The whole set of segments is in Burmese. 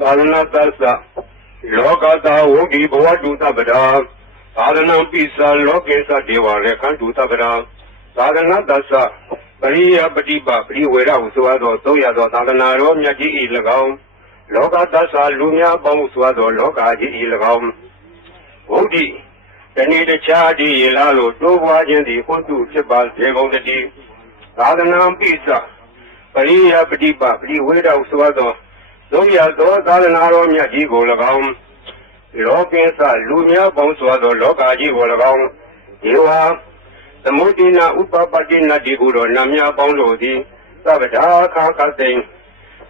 သာသနာတ္တလောကတာဝုဒ္ဓိဘဝတုတပ္ပဒါသာသနာပိစာလောကေသဒေဝလေခန္တုတပ္ပဒါသာသနာတ္တပရိယပฏิပပရိဝေရဟုဆိုသောသုံးရသောသာသနာတော်မြတ်ကြီး၏၎င်းလောကတ္တလူများပေါင်းဆိုသောလောကကြီး၏၎င်းဝုဒ္ဓိတဏှိတခြားဒီရေလာလို့တိုးပွားခြင်းသည်ဟုတ်သူဖြစ်ပါစေကုန်တည်းသာသနာပိစာပရိယပฏิပပရိဝေရဟုဆိုသောသုံးရသောသာသနာတော်မြတ်ကြီးကို၎င်းလောကေသလူများပေါင်းစွာသောလောကကြီးကို၎င်းဒီဝါသမုဒိနာဥပပတိနာတိကိုတော်နာမများပေါင်းလို့သည်သဗ္ဗဒါခါကသိင်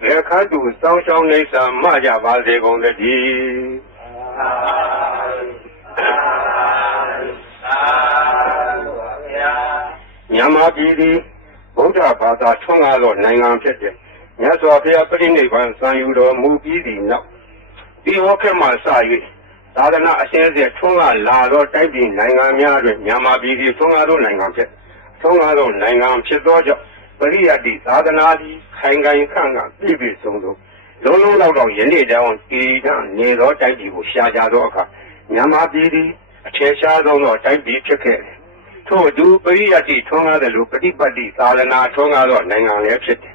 လေခတုစောင်းရှောင်းနေစာမကြပါစေကုန်တည်းမြန်မာပြည်သည်ဗုဒ္ဓဘာသာထွန်းကားသောနိုင်ငံဖြစ်တဲ့မြတ်စွာဘုရားပြိဋိဘံစံယူတော်မူပြီးသည့်နောက်ဒီဟောခေတ်မှစ၍သာသနာအရှင်းဆက်ထွန်းကားလာသောတိုက်ပြည်နိုင်ငံများတွင်မြန်မာပြည်သည်ထွန်းကားသောနိုင်ငံဖြစ်သောကြောင့်ပရိယတ္တိသာသနာသည်ခိုင်ခိုင်ခန့်ခန့်ပြည့်ပြည့်စုံစုံလုံးလုံးလောက်တော့ယနေ့တောင်တည်တံ့နေသောတိုက်ပြည်ကိုရှားကြသောအခါမြန်မာပြည်သည်အထည်ရှားသောတိုက်ပြည်ဖြစ်ခဲ့တယ်ထို့အတူပရိယတ္တိထွန်းကားသလိုပฏิပတ်တိသာသနာထွန်းကားသောနိုင်ငံလည်းဖြစ်တယ်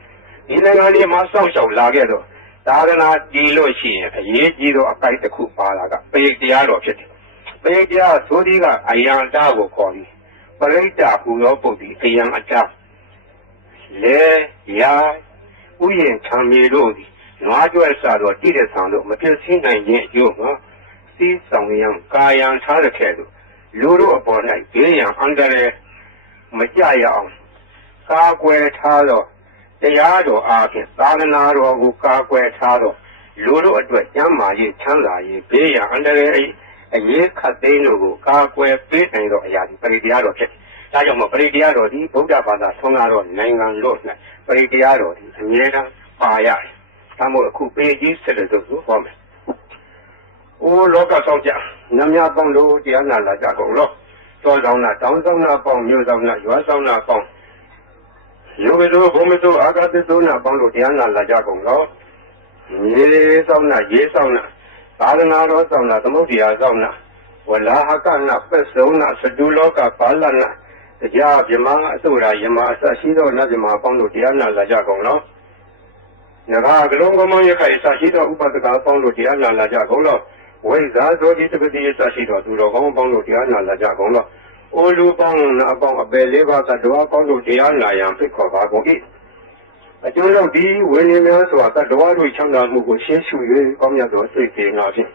ဒီနိုင်ငံလေးမှာစောင့်ရှောက်လာခဲ့သောသာသနာတည်လို့ရှိရင်အရေးကြီးသောအပိုက်တစ်ခုပါလာကပရိတရားတော်ဖြစ်တယ်ပရိတရားဆိုဒီကအယံတာကိုခေါ်ပြီးပရိတ္တဟူသောပုဒ်ဒီအယံအတာလေယာဥယျာဉ်ခံမီတို့သည်နွားကြွယ်စားသောတိရစ္ဆာန်တို့မဖြစ်စည်းနိုင်ခြင်းအကျိုးမှာစီးဆောင်ရန်ကာယံထားတဲ့ခဲ့သို့လူတို့အပေါ်၌ဘေးရန်အန္တရာယ်မကြရအောင်ကာကွယ်ထားသောတရားတော်အားဖြင့်သာသနာတော်ကိုကာကွယ်ထားသောလူတို့အတွက်ကျမ်းမာရေးချမ်းသာရေးဘေးရန်အန္တရာယ်အရေးခတ်သိမ်းတို့ကိုကာကွယ်ပေးနိုင်သောအရာဒီပရိတရားတော်ဖြစ်ဒါကြောင့်မို့ပရိတရားတော်ဒီဗုဒ္ဓဘာသာဆွမ်းကားသောနိုင်ငံလို့၌ပရိတရားတော်ဒီအမြဲတမ်းပါရတယ်ဒါမို့အခုပေကြီးဆက်တဲ့သို့ဟောမယ်။အိုလောကဆောင်ကြနတ်များပေါင်းလို့တရားနာလာကြကုန်လို့တောဆောင်နာတောင်းဆောင်နာပေါင်းမြို့ဆောင်နာရွာဆောင်နာပေါင်းယောဂတို့ဘုံမတို့အာဂတိတို့နာပေါင်းလို့တရားနာလာကြကုန်လို့မြေဆောင်နာရေဆောင်နာသာသနာတော်ဆောင်နာသမုဒ္ဒရာဆောင်နာဝလာဟကနာပစ္စုံနာစတုလောကပါဠနာတရားဗြဟ္မာအစုရာယမအစရှိသောနတ်ဗြဟ္မာပေါင်းလို့တရားနာလာကြကုန်လို့နဂါကလုံးကမောရခိုင်အစရှိသောဥပဒကပေါင်းလို့တရားနာလာကြကုန်လို့ဝိဇာဇောတိတပတိအစရှိသောသူတော်ကောင်းပေါင်းလို့တရားနာလာကြကုန်လို့အိုလူပေါင်းနာပေါင်းအပယ်လေးပါးကတော်ကောင်းလို့တရားနာရန်ဖိတ်ခေါ်ပါကုန်၏အကျိုးတော့ဒီဝိနည်းများစွာတတော်တို့ချမ်းသာမှုကိုရှင်းရှု၍ကောင်းမြတ်သောစိတ်ကျေနာဖြင့်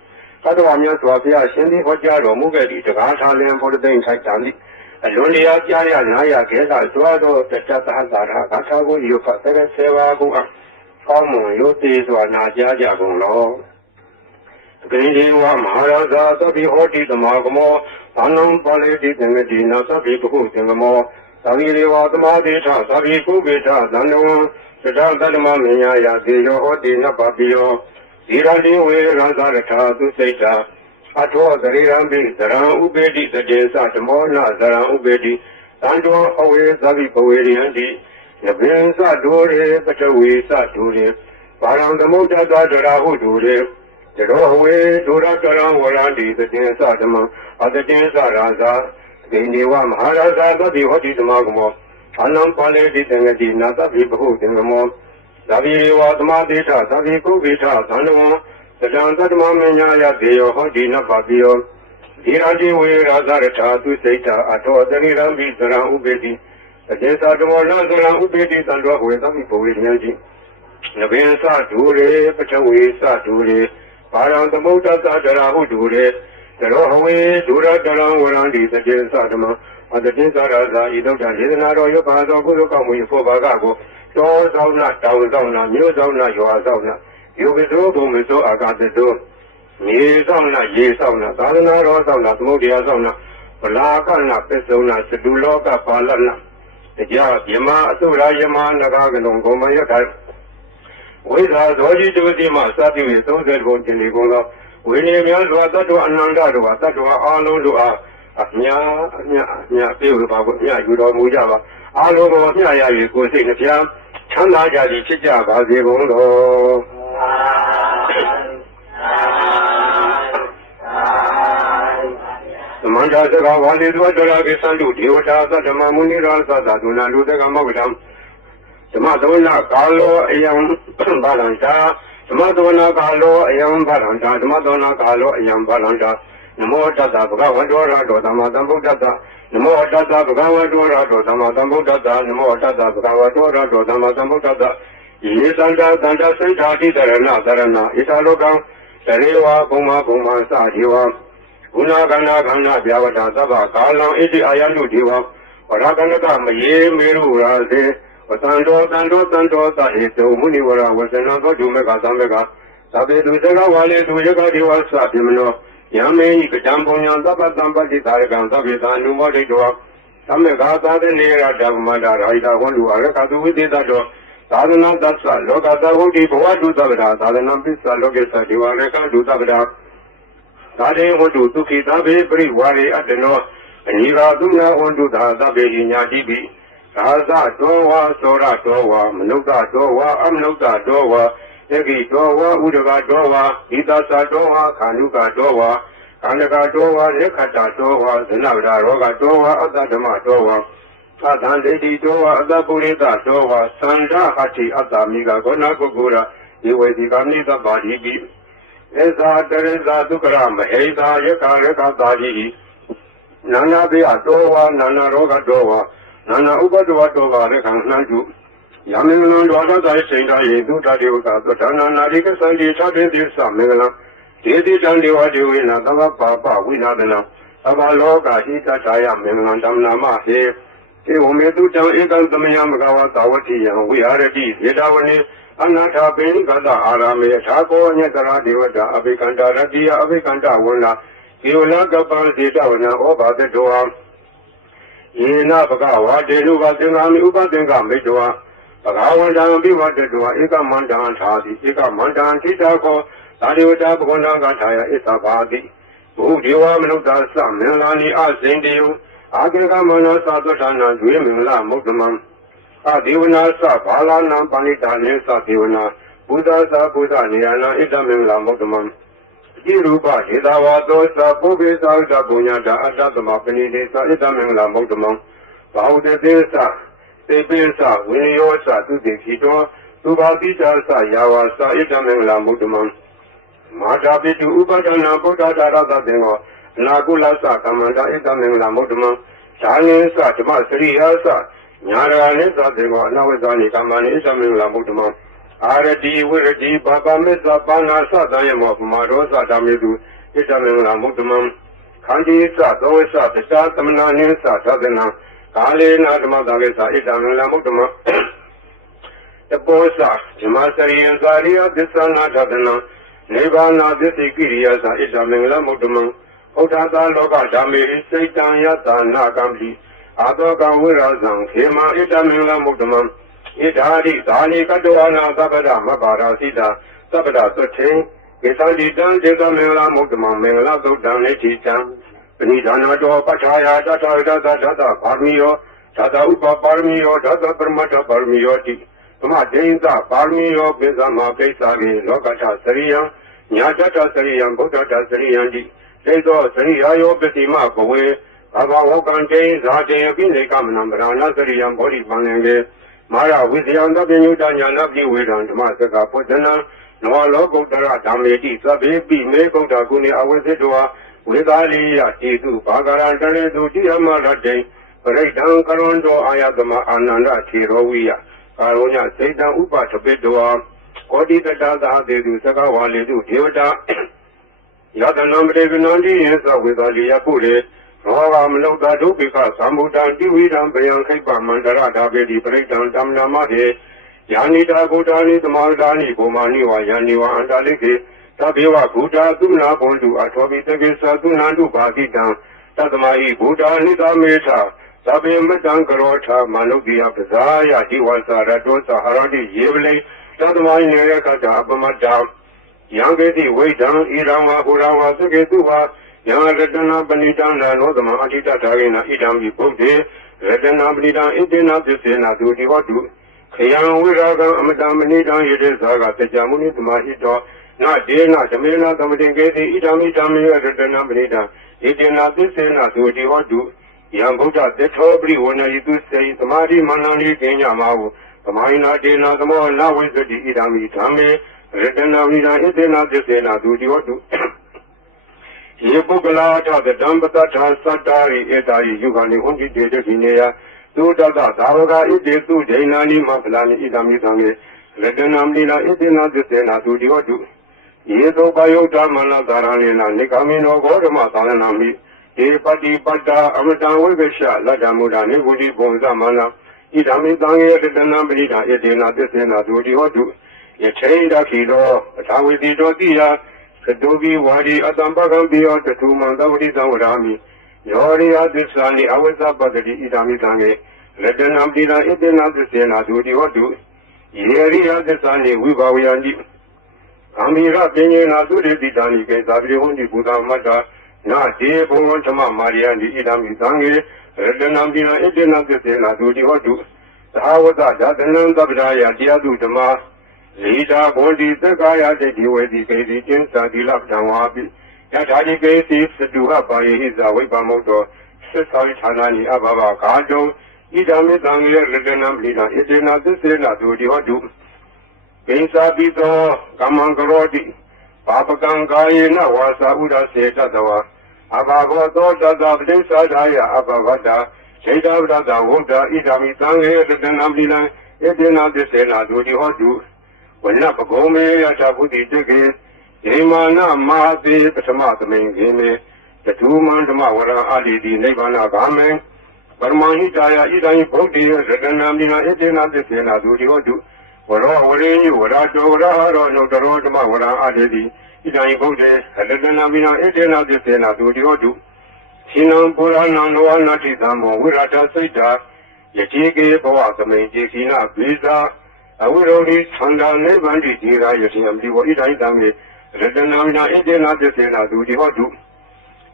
တတော်များစွာဘုရားရှင်သည်ဟောကြားတော်မူခဲ့သည့်တရားထားလင်းဘုရားသိမ်းထိုက်တန်သည့်အလွန်တရာကြားရနာရခဲသာကြွားသောတတ္တသာသာဂါထာကိုယူဖတ်တဲ့ဆေဝါကိုကောင်းမွန်ရိုသေစွာနာကြားကြကုန်လောဂိရိဝမဟာရာဇာသဗ္ဗဟောတိသမာကမောဘာနံပါဠိတိသင်္ကတိနာသဗ္ဗေပုသင်္ကမောသဗ္ဗေရေဝသမာတိထသဗ္ဗေကုဘေထသန္တဝံသတ္တတတမမညာယသေယောဟောတိနပပိယောဒီရတိဝေရသရထာသူစိတ်တာအထောသရေရံပိသရံဥပေတိတတေသဓမောနသရံဥပေတိတန္တောအဝေသဗ္ဗိပဝေရိယံတိယပင်စဒိုရေပထဝီစဒိုရေဘာရံသမုဒ္ဒသဒရာဟုဒိုရေတရောဝေဒုရကရံဝရန္တိသတင်္သဓမ္မအတတင်္သရာဇာဂိနေဝမဟာရာဇာသတိဟောတိသမာကမောအနံပါလေတိသင်္ကတိနာသဗ္ဗေပုသင်္ကမောသဗ္ဗေရေဝသမာတိထသဗ္ဗေကုဘေထသန္တဝံသတံသတ္တမမညာယသေယောဟောတိနပပိယောဒီရာတိဝေရာဇရထာသူစိတ်တာအထောတရိရံပိသရံဥပေတိအတေသာဓမောနသရံဥပေတိတံတော်ဝေသဗ္ဗိပဝေဉာတိနဗင်္စဒူရေပထဝေစဒူရေဘာရံသမုဒ္ဒသဒရာဟုဒူရေတရောဟဝေဒုရတရံဝရန္တိသတေသဓမ္မအတတိသရဇာဤဒုက္ခယေသနာတော်ရုပ်ပါသောကုသကောင်းမှုဖို့ဘာကကိုတောဆောင်နာတောင်ဆောင်နာမြို့ဆောင်နာရွာဆောင်နာယောဂိသောဘုံမသောအာဂတသောမြေဆောင်နာရေဆောင်နာသာသနာတော်ဆောင်နာသမုဒ္ဒရာဆောင်နာဗလာကနာပစ္စုံနာစတုလောကပါဠနာတရားဗြဟ္မာအစုရာယမနဂါကလုံးဂုံမယထာဝိဇာဇောတိတုတိမစသည်၍30ဘုံကျင်လေကုန်သောဝိနည်းများစွာတတ္တဝအနန္တတို့ဟာတတ္တဝအားလုံးတို့အားအမြပြေဝပါကိုအမြယူတော်မူကြပါအားလုံးကိုအမြရ၍ကိုယ်စိတ်နှပြချမ်းသာကြသည်ဖြစ်ကြပါစေကုန်သော ဒစကဝါလေသောတရာကိသံတုဒေဝတာသတ္တမမုနိရာသတ္တဒုနာလူတကမောကတံဓမ္မသောနာကာလောအယံဘာလန္တာဓမ္မသောနာကာလောအယံဘာလန္တာဓမ္မသောနာကာလောအယံဘာလန္တာနမောတတ္တဗုဒ္ဓဝတ္တောရတောသမ္မာသမ္ဗုဒ္ဓတ္တနမောတတ္တဗုဒ္ဓဝတ္တောရတောသမ္မာသမ္ဗုဒ္ဓတ္တနမောတတ္တဗုဒ္ဓဝတ္တောရတောသမ္မာသမ္ဗုဒ္ဓတ္တယေသန္တာသန္တာစိတ်ဓာတိတရဏသရဏဣထာလောကံတရေဝဘုံမဘုံမစဒေဝဂုဏကန္နာခန္ဓာဗျာဝတ္တသဗ္ဗကာလံဣတိအာယတုဒေဝဝရကနကမယေမေရုရာစေဝတန္တောတန္တောတန္တောသဟေတုမုနိဝရဝဇနံသောဒုမေကသံမေကသဗ္ဗေတုဇဂဝါလေတုယကဒေဝသဗ္ဗေမနောယမေဟိကတံပုညံသဗ္ဗတံပတိသာရကံသဗ္ဗေသာနုမောဒိတောသမ္မေကာသာတနေရဓမ္မတာရာဟိတာဟွန်လူအရကတုဝိသေတတောသာသနာသစ္စာလောကသဟုတ်တိဘဝတုသဗ္ဗတာသာသနာပစ္စလောကေသဒေဝရကတုသဗ္ဗတာသာတေဟောတုဒုခိသဗ္ဗေပရိဝါရေအတ္တနောအနိရာသုနာဟောတုသာသဗ္ဗေညညာတိပိသာသတောဝါသောရတောဝါမနုဿတောဝါအမနုဿတောဝါယကိတောဝါဥဒကတောဝါဣသသတောဝါခန္ဓုကတောဝါခန္ဓကတောဝါယက္ခတတောဝါဇနဗရာရောဂတောဝါအတ္တဓမ္မတောဝါသတ္တံဒိဋ္ဌိတောဝါအတ္တပုရိသတောဝါသန္ဓဟတ္တိအတ္တမိကဂောဏကုကုရဧဝေတိကာမိသဗ္ဗာတိပိဧဇာတရေဇာသုကရမဟေသာယက္ခရကတာတိနာနာဘေယတောဝါနာနာရောဂတောဝါနာနာဥပဒဝတောဝါရခံနှံတုယမင်္ဂလံဒွါဒသာစိန်တာယေသုတတေဝကသတ္တနာနာရိကသံတိသဗ္ဗေတိသမင်္ဂလံဒေတိတံဒေဝဒေဝေနသဗ္ဗပါပဝိနာဒနာသဗ္ဗလောကဟိတတာယမင်္ဂလံဓမ္မနာမဟေေဝမေတုတံဧကံသမယမကဝသာဝတိယံဝိဟာရတိဒေတာဝနေအနာထပိကတအာရမေသာကောညတရာဒေဝတာအဘိကန္တရတိယအဘိကန္တဝန္နာေဝလကပံဒေတဝနာဩဘာတတောယေနဘဂဝါတေနုဘသင်္ဃာမိဥပသင်္ဃမိတောဘဂဝန္တံပိဝတ္တောဧကမန္တံသာတိဧကမန္တံထိတာခောသာဒေဝတာဘဂဝန္တံကထာယဣသဘာတိဘုဒေဝမနုဿသမင်္ဂလာနိအစိန်တေယအာကေကမနောသသထာနံဒွေမင်္ဂလမုဒ္ဓမံအဒေဝနာသဘာလနံပဏိတာနေသဒေဝနာဘုဒ္ဓသာဘုဒ္ဓနေယနာဣတမင်္ဂလမုဒ္ဓမံဣရူပဒေသာဝသောသပုဗ္ဗေသာဥဒ္ဓပုညတာအတ္တသမပဏိတေသဣတမင်္ဂလမုဒ္ဓမံဘာဝတတေသသေပိသဝိနယောသသုတိခိတောသုဘာတိတာသယာဝသဣတမင်္ဂလမုဒ္ဓမံမာတာပိတုဥပဒနာဗုဒ္ဓတာရသတေနောအနာကုလသကမ္မန္တဣတမင်္ဂလမုဒ္ဓမံဇာနိသဓမ္မစရိယသညာရဂနိသတေနောအနဝဇာနိကမ္မနိဣတမင်္ဂလမုဒ္ဓမံအာရတိဝိရတိဘာပမေသပါဏာသတယမောပမာရောသဓမ္မေတုဣတမင်္ဂလမုဒ္ဓမံခန္တီသသောသတ္တသမနာနိသသဒနာကာလေနာဓမ္မတံကေသဣတမင်္ဂလမုဒ္ဓမံတပောသဓမ္မစရိယသာရိယသစ္ဆနာဓဒနာနိဗ္ဗာနာသစ္စိကိရိယသဣတမင်္ဂလမုဒ္ဓမံဩထာသလောကဓမ္မေစိတ်တံယတနာကံပိအာသောကဝိရဇံခေမဣတမင်္ဂလမုဒ္ဓမံဣဒာရိသာနိကတောအနာသဗ္ဗဒမဘာရာစိတာသဗ္ဗဒသွထေဧသံတိတံဒေသမင်္ဂလမုဒ္ဓမံမင်္ဂလသုတ်တံနေတိတံပဏိဒါနတောပဋ္ဌာယတတဝိဒသဓတ္တပါရမီယောဓတ္တဥပပါရမီယောဓတ္တပရမတ္ထပါရမီယောတိသမဒိဋ္ဌပါရမီယောပိသမပိစ္ဆာကေလောကထစရိယံညာတတစရိယံဗုဒ္ဓတစရိယံတိသေသောစရိယာယောပတိမဘဝေဘာဝဝကံတေဇာတေပိနေကမနံဗရဏစရိယံဘောဓိပန္နေကေမာရဝိဇယံသဗ္ဗညုတညာနပိဝေဒံဓမ္မစကပုဒ္ဒနာနောလောကုတ္တရဓမ္မေတိသဗ္ဗေပိမေကုတ္တကုဏေအဝိဇ္ဇတောဝေသာလိယတိတုဘာဂရံတရေတုတိယမရတေပရိဒံကရွန်တောအာယတမအာနန္ဒထေရောဝိယကာရောညစေတံဥပသပိတောကောတိတတသာတေတုသကဝါလေတုဒေဝတာယတနံပရိကနန္တိယေသဝေသာလိယပုရေရောဂမနုဿဒုပိကသံဗုဒ္ဓံတိဝိဒံဗယံခိပ္ပမန္တရဒါပေတိပရိဒံတမ္နာမတေယာနိတာဂုတာနိသမာဒါနိဘောမာနိဝါယန္နိဝါအန္တလိကေသဗ္ဗေဝဂုတာသုနာဘွန်တုအထောပိတကေသသုနန္တုဘာတိတံသတ္တမဟိဂုတာနိသမေထသဗ္ဗေမတံကရောထမနုဿိယပဇာယတိဝသရတောသဟရတိယေဝလေသတ္တမဟိနေရကတာအပမတ္တယံကေတိဝိဒံဣရံဝါဟူရံဝါသကေတုဝါယံရတနာပဏိတံနောသမအဋ္ဌိတထာဂေနဣဒံမိဗုဒ္ဓေရတနာပဏိတံဣတေနပစ္စေနဒုတိဟောတုခယံဝိရာဂံအမတံမဏိတံယေတေဇာကတကြမုနိသမာဟိတော na dena jamena tamadengeti idami dami radana brida idena tisena dudi hodu yang buddha detobri wana itu sei tamari manani kenya mawu tamaina dena tamo na wizadi idami dami radana brida idena tisena dudi hodu ye bukala ta dambata ta satari edai yugani hundi de gineya tu dada davaga ide tu jainani maplani idami dami radana brida idena tisena dudi hodu ye to bayota mana daranena nikamino godama dalanami ye pati patta amata wibesha ladamuda ni gudi bonza mana idami tange redana brida edena desena dudi hodu ye chainda kido atawiti do tiya kadogi wadi atambagam biyo tatu mandawdi dawrami yori adisani awasa badadi idami tange redana brida edena desena dudi hodu yeri adisani wibawiyandi Amira Penina Sudi Dani Sabri Hundi Buddha Mata, Na De Bon Chama Maria di Idami Sangi, Redanambina Edena Sena Dudi Hodu, Sahawata Jatanan Sabdaya Diadu Dama, Lida Bondi Sakaya de Diwadi Kadi Jinsa Dilap Tawabi, Yatadi Kasi Seduha by his Awabamoto, Sesai Tanani Ababa Kado, Idami Sangi Redanambina Edena Sena Dudi Hodu. Pensa bito kamangarodi papakangayena wasa uda seta dawa abavoto dada pensa daya abavada seta dada woda idami tange redanamlina edena desena dudi hodu wana pagome yata buddhi tege yemana mahate pasama tamengene yatumandama wara alidi nibbana game parmahitaya idai bodhi redanamlina edena desena dudi hodu Wara wari wara dora no doro dama wara adedi idai bode hadana bina edena desena dudi hodu sinam purana no anati dhammo wirata saita yachike bawa samai jekina biza awirodi chanda nebandi jira yatiyam diwa idai dhamme hadana bina edena desena dudi hodu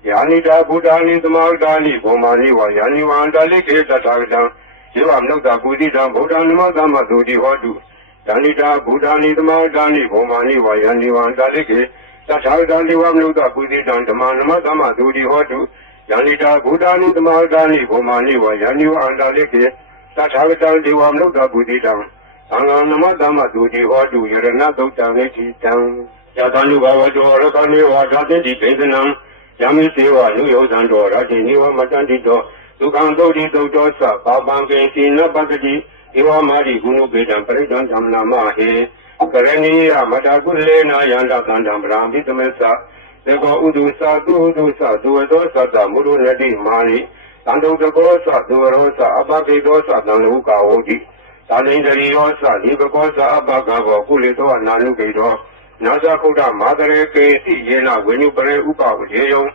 yanita buddhani dhamargani bomani wa yani wa andali ke tatagam jiva nukta budidam buddhanima dhamma dudi hodu Danita Buddhani Dhammadani Bomani Vayani Vandalike Tatagani Vamluda Buddhidan Dhamanama Dhamma Dudi Hodu Yanita Buddhani Dhammadani Bomani Vayani Vandalike Tatagani Vamluda Buddhidan Sanganama Dhamma Dudi Hodu Yarana Duktaneti Tang Yatanu Bhavadu Rakani Vadati Pedanam Yami Seva Nuyosando Ratini Vamatandito Dukandodi Dodosa Babange Sina Bagadi Iwa Mari Gunu Bedam Paridan Tamnama He Karani Matakulena Yanda Kandam Rambi Tamesa Sego Udusa Dudusa Duadosa Muru Nadi Mari Tando Dosa Duarosa Abaki Dosa Nanuka Odi Talindari Osa Nibakosa Abagavo Kulito Nanu Gedo Nasa Kuda Madare Kesi Yena Wenu Pare Uka Ujeyo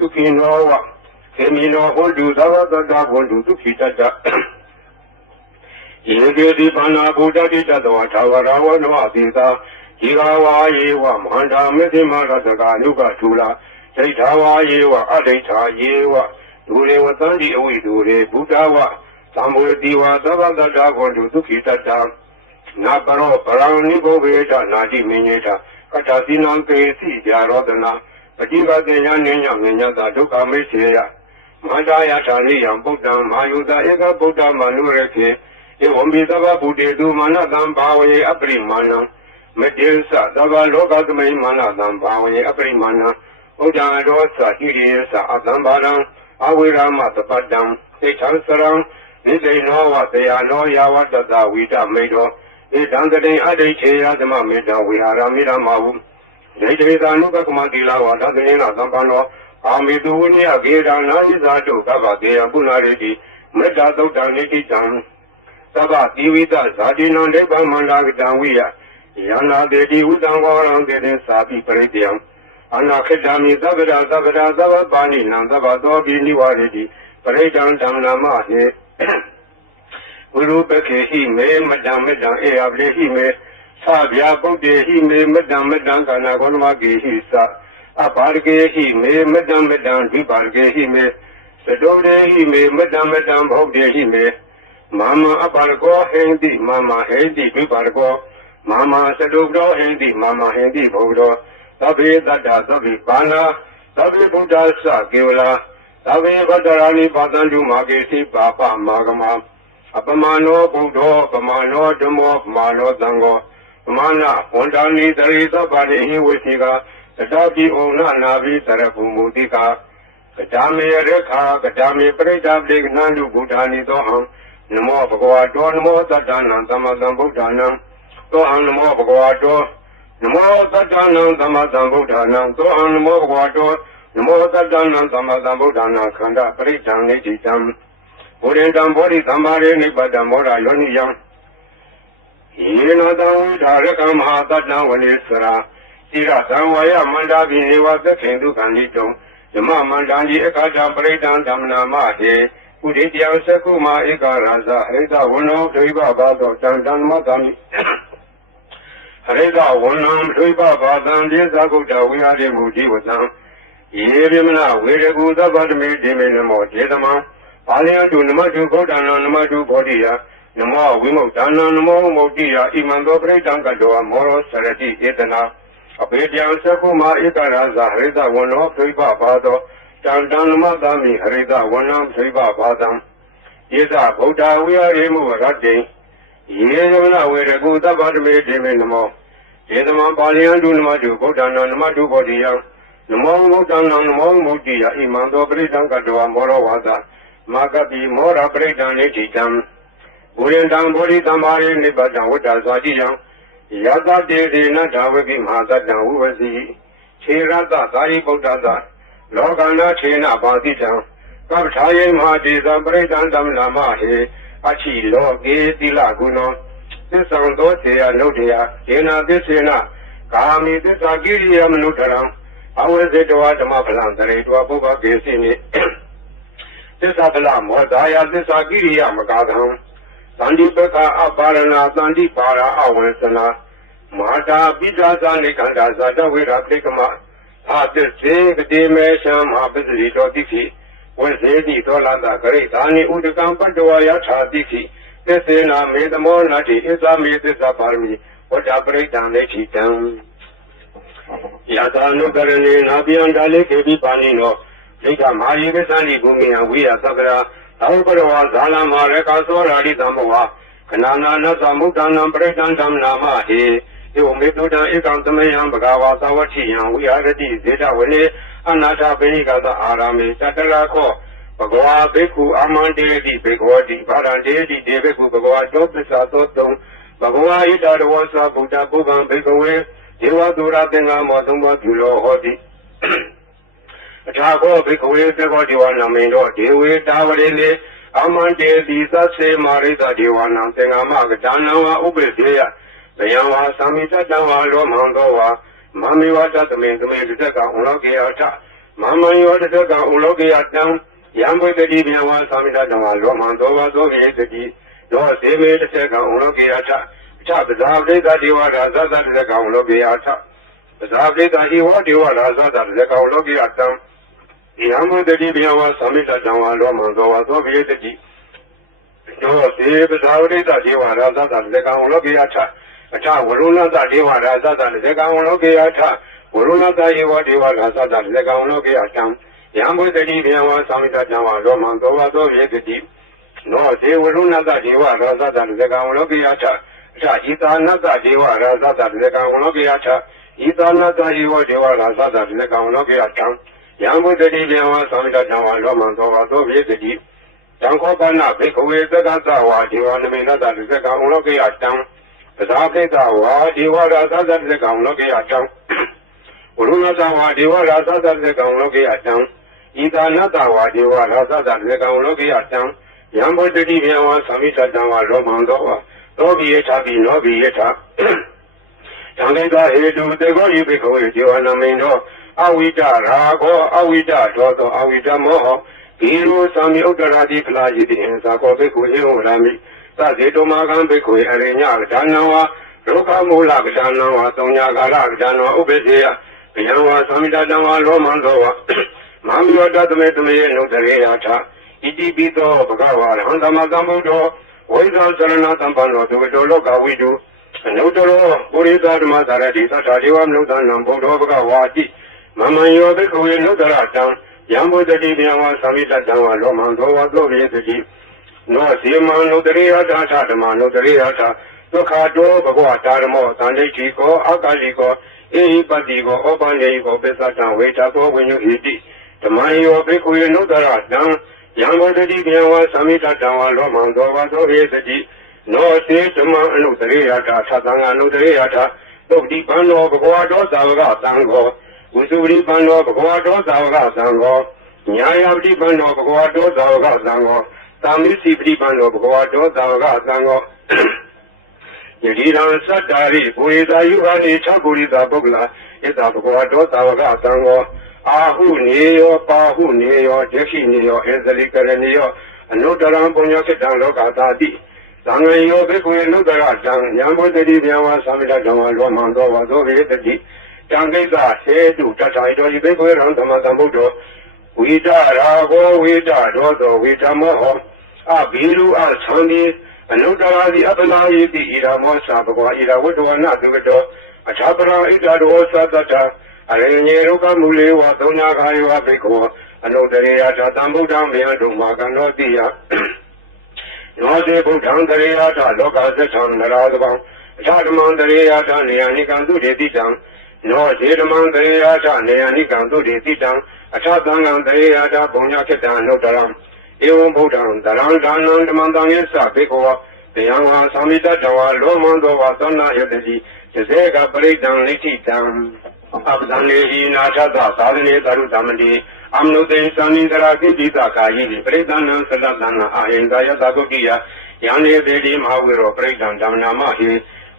Tukinowa Semino Hondu Dava Hondu Tukitaja Yegedi Pana Buddha Ditawa Tawarawa no Adita, Hirawa Yewa, Manda Medimara Nuga Tula, Taitawa Yewa, Adita Yewa, Dure Watandi Oidure, Budawa, Samu Diwa, Davada Gondu Tukitata, Naparo, Paranibo Veda, Nadi Mineta, Katasina Kesi, Yarodana, Patiba Denya Minyata, Duka Mesia, Manda Yatani, Buddha, Mayuda, Ega Buddha Manureke, Yombi Dava Buddha Mana Dambawe Aprimana, Medelsa, Dava Logatme Mana Dambawe Aprimana, Oda Rosa, Hiriasa, Adambara, Awira Matapadam, Echansaram, Nide Nova, they are no Yawata Wita Medo, they Dangade Ade Adama Meda, we are Amida Mavu, they did Anuka Madila, Wadadena Zampano, Amidunia Geda Nanizato, Gava, they are Bunaredi, Meda Dotaniti Jam. Saba Divita Sadina Deba Mandagdawia, Yana Dedi Udangwaran de Sabi Peredium, Anakadami Zabada Zabada Zaba Bani Nandava Dobi Niwaridi, Peredan Damnama, Urupeke he may, Madame Medan Eable he may, Sabia Bode he may, Madame Medan Ganagonmagi he sa, Aparge he may, Madame Medan Vibarge he may, Sedode he may, Madame Medan Bode he may. Mama Apargo Hendi, Mama Hendi, Vibargo, မာမသတုပ္တောဟိန္တိမာမဟိန္တိဘုဒ္ဓောသဗ္ဗေတတ္တသဗ္ဗေပါဏာသဗ္ဗေဗုဒ္ဓသကေဝလာသဗ္ဗေဗတ္တရာနိပါတံတုမာကေသိပါပမာဂမအပမနောဘုဒ္ဓောပမနောဓမ္မောပမနောသံဃောပမနာဝန္တာနိတရိသဗ္ဗာတိဟိဝေစီကသတ္တပိဩနနာဘိသရភုမုတိကာကတမေရခာကတမေပရိဒပတိကနန္တုဘုဒ္ဓာနိသောဟံနမောဘဂဝါတောနမောတတ္တနံသမ္မာသမ္ဗုဒ္ဓနံသောဟံနမောဘဂဝါတောနမောတတ္တနံသမ္မာသမ္ဗုဒ္ဓနံသောဟံနမောဘဂဝါတောနမောတတ္တနံသမ္မာသမ္ဗုဒ္ဓနံခန္ဓာပရိဒံနေတိတံဘုရင်တံဘောဓိသမ္မာရေနိဗ္ဗတံမောရယောနိယံယေနတံဝိဓာရကမဟာတတ္တံဝနေစရာတိရသံဝါယမန္တာပိနေဝသခေတုကံတိတုံဓမ္မမန္တံကြီးအခါတံပရိဒံဓမ္မနာမဟေဥဒိတယသကုမာဧကရာဇဟိတဝနောဒိဗ္ဗဘာသောတံတံမတ္တမိဟရိတဝနံဒိဗ္ဗဘာသံဒေသကုတ္တဝိဟာရေမူတိဝတံယေပြမနာဝေရကုသဗ္ဗတမေဒီမေနမောဒေသမံပါဠိယတုနမတုဗုဒ္ဓနာနမတုဘောဓိယနမောဝိမုတ်တနာနမောမုတ်တိယဣမံသောပရိဒံကတောမောရောစရတိဧတနာအဘေတယသကုမာဧကရာဇဟရိတဝနောဒိဗ္ဗဘာသောတံတံမတ္တမိဟရိတဝနံဒိဗ္ဗဘာသံယေသဗုဒ္ဓဝိဟာရေမူရတ္တိယေယမနာဝေရကုသဗ္ဗတမေဒီမေနမောဒေသမံပါဠိယတုနမတုဗုဒ္ဓနာနမတုဘောဓိယနမောမုတ်တနာနမောမုတ်တိယဣမံသောပရိဒံကတောမောရောဝါသမာကပိမောရပရိဒံနေတိတံဘုရင်တံဘောဓိသမ္မာရေနိဗ္ဗတံဝတ္တဇာတိယံယတတေသေနဓာဝကိမဟာတတံဝုဝစီခြေရတသာရိပုတ္တသလောကနာခြေနဘာတိတံကပ္ပထာယေမဟာတေသပရိဒံဓမ္မနာမဟေအချိလောကေတိလဂုဏောသစ္ဆံသောတေယနုတေယဒေနာသစ္စေနကာမိသစ္စာကိရိယမနုထရံအဝိဇ္ဇတဝဓမ္မဖလံတရေတောပုဗ္ဗကေစိနိသစ္စာပလမောဒါယသစ္စာကိရိယမကာသံသန္တိပကအပါရဏသန္တိပါရအဝေသနာမာတာပိဒါသနိခန္ဓာဇာတဝေရခိကမအာသစ္စေကတိမေရှံမဟာပစ္စရိတောတိခိဝေဇေတိသောလတဂရိသာနိဥဒကံပတ္တဝယထာတိခိသစ္စေနာမေသမောနတိဣသမေသစ္စာပါရမီဝတ္တပရိဒံလေခိတံယသာနုကရဏေနာပိယံဒါလေခေပိပါဏိနောဒိဋ္ဌမာယေကသန္တိဘူမိယဝိယသက္ကရာသောပရဝဇာလမာရကသောရာရိတံဘဝခဏနာနသမုဒ္ဒနာပရိဒံဓမ္မနာမဟေဧဝမေတုတံဧကံသမယံဘဂဝါသဝတိယံဝိဟာရတိဇေတဝနေအနာထပိဏိကသအာရမေတတရာခောဘဂဝါဘိက္ခုအာမန္တေတိဘေခောတိဗာရန္တေတိဒေဘိက္ခုဘဂဝါတောပစ္ဆာသောတုံဘဂဝါဣတရဝသဗုဒ္ဓပုဗ္ဗံဘေကဝေဒေဝသူရသင်္ဃမောသုံးဘောပြုလောဟောတိအထာခောဘိကဝေသေခောဒေဝနာမိန်တော်ဒေဝေတာဝရေလေအမန္တေတိသစေမာရိတဒေဝနာသင်္ဃမကဒါနဝဥပ္ပေယဘယံဝါသာမိတတံဝါလောမံသောဝါမမေဝတသမေသမေတတကဥလောကေယထမမယောတတကဥလောကေယတံယံဘိတတိဘယံဝါသာမိတတံဝါလောမံသောဝါသောကေတတိသောစေမေတတကဥလောကေယထအထပဇာပရိသဒေဝရာဇသတတကဥလောကေယထပဇာပရိသဧဝဒေဝရာဇသတတကဥလောကေယတံယံဘိတတိဘယံဝါသာမိတတံဝါလောမံသောဝါသောကေတတိသောစေပဇာပရိသဒေဝရာဇသတတကဥလောကေယထအထဝရုဏတဒေဝရာဇတတေကံလောကေယထဝရုဏတယေဝဒေဝရာဇတတေကံလောကေယထံယံဘုဒ္ဓတိဘယဝသမိတတံဝလောမံသောဝသောယေတိနောဒေဝရုဏတဒေဝရာဇတတေကံလောကေယထအထဣသာနတဒေဝရာဇတတေကံလောကေယထဣသာနတယေဝဒေဝရာဇတတေကံလောကေယထံယံဘုဒ္ဓတိဘယဝသမိတတံဝလောမံသောဝသောယေတိတံခောပနဘေခဝေသကသဝါဒေဝနမေနတတေကံလောကေယထံပဇာပိတဝါဒေဝရာသသတကံလောကေယတံဝရုဏတဝါဒေဝရာသသတကံလောကေယတံဣသာနတဝါဒေဝရာသသတကံလောကေယတံယံဘုဒ္ဓတိဘယဝသမိတတံဝါလောမံသောဝါသောဘိယထာပိနောဘိယထာတံလေကဟေတုတေကောယိပိခောယေဒေဝနာမိန်သောအဝိတရာခောအဝိတဒောသောအဝိတမောဟဘိရောသံမိဥတ္တရာတိဖလာယိတိအင်္စာကောပိကုဧဝရာမိသဇေတုမာကံဘိခွေအရိညကဒါနဝါရောဂမူလကဒါနဝါသုံးညာကာလကဒါနဝါဥပ္ပေသေယဘယံဝါသမိတတံဝါလောမံသောဝါမံယောတသမေတမေနုတရေယထဣတိပိသောဘဂဝါရဟံသမသမ္ဗုဒ္ဓောဝိဇံစရဏသမ္ပန္နောသူဝတောလောကဝိတု နုတရောပုရိသဓမ္မသာရတိသတ္ထာဒေဝမနုဿနံဗုဒ္ဓဘဂဝါတိမမံယောဘိက္ခဝေနုတရတံယံဘုဒ္ဓတိမြဝါသမိတတံဝါလောမံသောဝသောပိသတိနောဇေမံနုတရေယတာသဓမ္မနုတရေယတာဒုက္ခတောဘဂဝတာရမောသန္တိတိကောအာကာလိကောဧဟိပတိကောဩပန္နေကောပိသတံဝေတသောဝိညုဟိတိဓမ္မယောဘိက္ခဝေနုတရတံယံဘုဒ္ဓတိမြဝါသမိတတံဝါလောမံသောဝသောပိသတိနောစေဓမ္မအနုတရေယတာသတံအနုတရေယတာသုတ်တိပန္နောဘဂဝတောသာဝကသံဃောဝိသုရိပန္နောဘဂဝတောသာဝကသံဃောညာယပတိပန္နောဘဂဝတောသာဝကသံဃောသာမိစီပတိပန္နောဘဂဝတောသာဝကသံဃောယတိရံသတ္တာရိဘူရိသာယုဂာတိသပုရိသာပုဂ္ဂလာဣသဘဂဝတောသာဝကသံဃောအာဟုနေယောပါဟုနေယောဒိဋ္ဌိနေယောဧသလိကရဏေယောအနုတ္တရံပုညောခိတံလောကသာတိသံဃေယောဘိက္ခဝေနုတ္တရတံဉာဏ်ဘုဒ္ဓတိမြဝါသမိတတံဝါလောမံသောဝါသောဘေတတိတံကိစ္စဟေတုတထာဣတောယိဘိက္ခဝေရံသမတံဗုဒ္ဓောဝိတရာဂောဝိတဒောသောဝိတမောဟောအဘိလူအသံတိအနုတ္တရာတိအပလာယိတိဣရာမောသဘဂဝါဣရာဝတ္တဝနာသုကတောအထာပရာဣတရောသတ္တအရိညေရုကမူလေဝသုံးညာခာယောဘိက္ခဝအနုတ္တရေယသတံဗုဒ္ဓံမေယတုမာကနောတိယနောတေဗုဒ္ဓံတရေယသလောကသစ္ဆံနရာသဗံအထာဓမ္မံတရေယသနေယနိကံသူတေတိတံနောဇေဓမံတရေယသနေယနိကံသူတေတိတံအထာသံဃံတရေယသပုံညခိတံနုတ္တရံဧဝံဗုဒ္ဓံတရံဒါနံဓမ္မံတံယေသဘေကောတယံဝါသမိတတဝါလောမံသောဝါသောနာယတတိဇေကပရိတံလိဋ္ဌိတံအပဒံလေဟိနာထသသာသနေသရုသမတိအမနုတေသံနိတရာကိတိတကာယိပရိတံနံသတ္တတနာအာဟိန္ဒယသဂုတိယယံနေပေတိမဟာဝေရောပရိတံဓမ္မနာမဟိ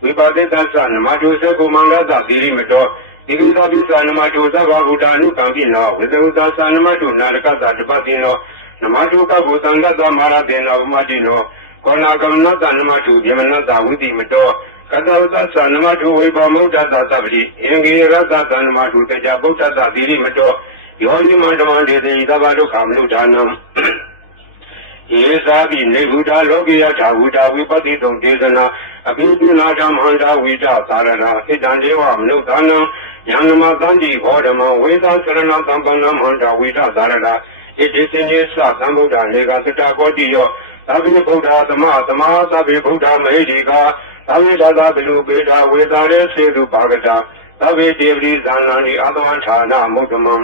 ဝိပါတိတ္တသနမတုသကုမန္တသသီရိမတောဒီကုသပိသနမတုသဗ္ဗဗုဒ္ဓ ानु ကံပိနောဝိသုသသနမတုနာရကတတပတိနောနမတုကဗုသံဂတမာရတေနောမတိနောကောနာကမနတနမတုဗျမနတဝိတိမတောကတဝတ္သနမတုဝိပမုဒ္ဒတသဗ္ဗတိအင်္ဂေရတသနမတုတကြဗုဒ္ဓတသီရိမတောယောနိမန္တမန္တေတိသဗ္ဗဒုက္ခမနုဌာနံယေသာပိနေဗုဒ္ဓလောကိယထာဝုဒဝိပတိတုံဒေသနာအပိပုနာဓမ္မန္တာဝိတသာရဏဣတံဒေဝမနုဿာနံယံနမသန္တိဘောဓမံဝေသသရဏသံပန္နမန္တာဝိတသာရဏဣတိစိနေသသံဗုဒ္ဓနေကသတ္တကောတိယောသဗ္ဗေဗုဒ္ဓသမသမာသဗ္ဗေဗုဒ္ဓမဟိတိကာသဗ္ဗေသာသဗလူပေတာဝေသာရေစေတုပါကတာသဗ္ဗေတေပရိဇာနန္တိအသဝံဌာနမုဒ္ဓမံ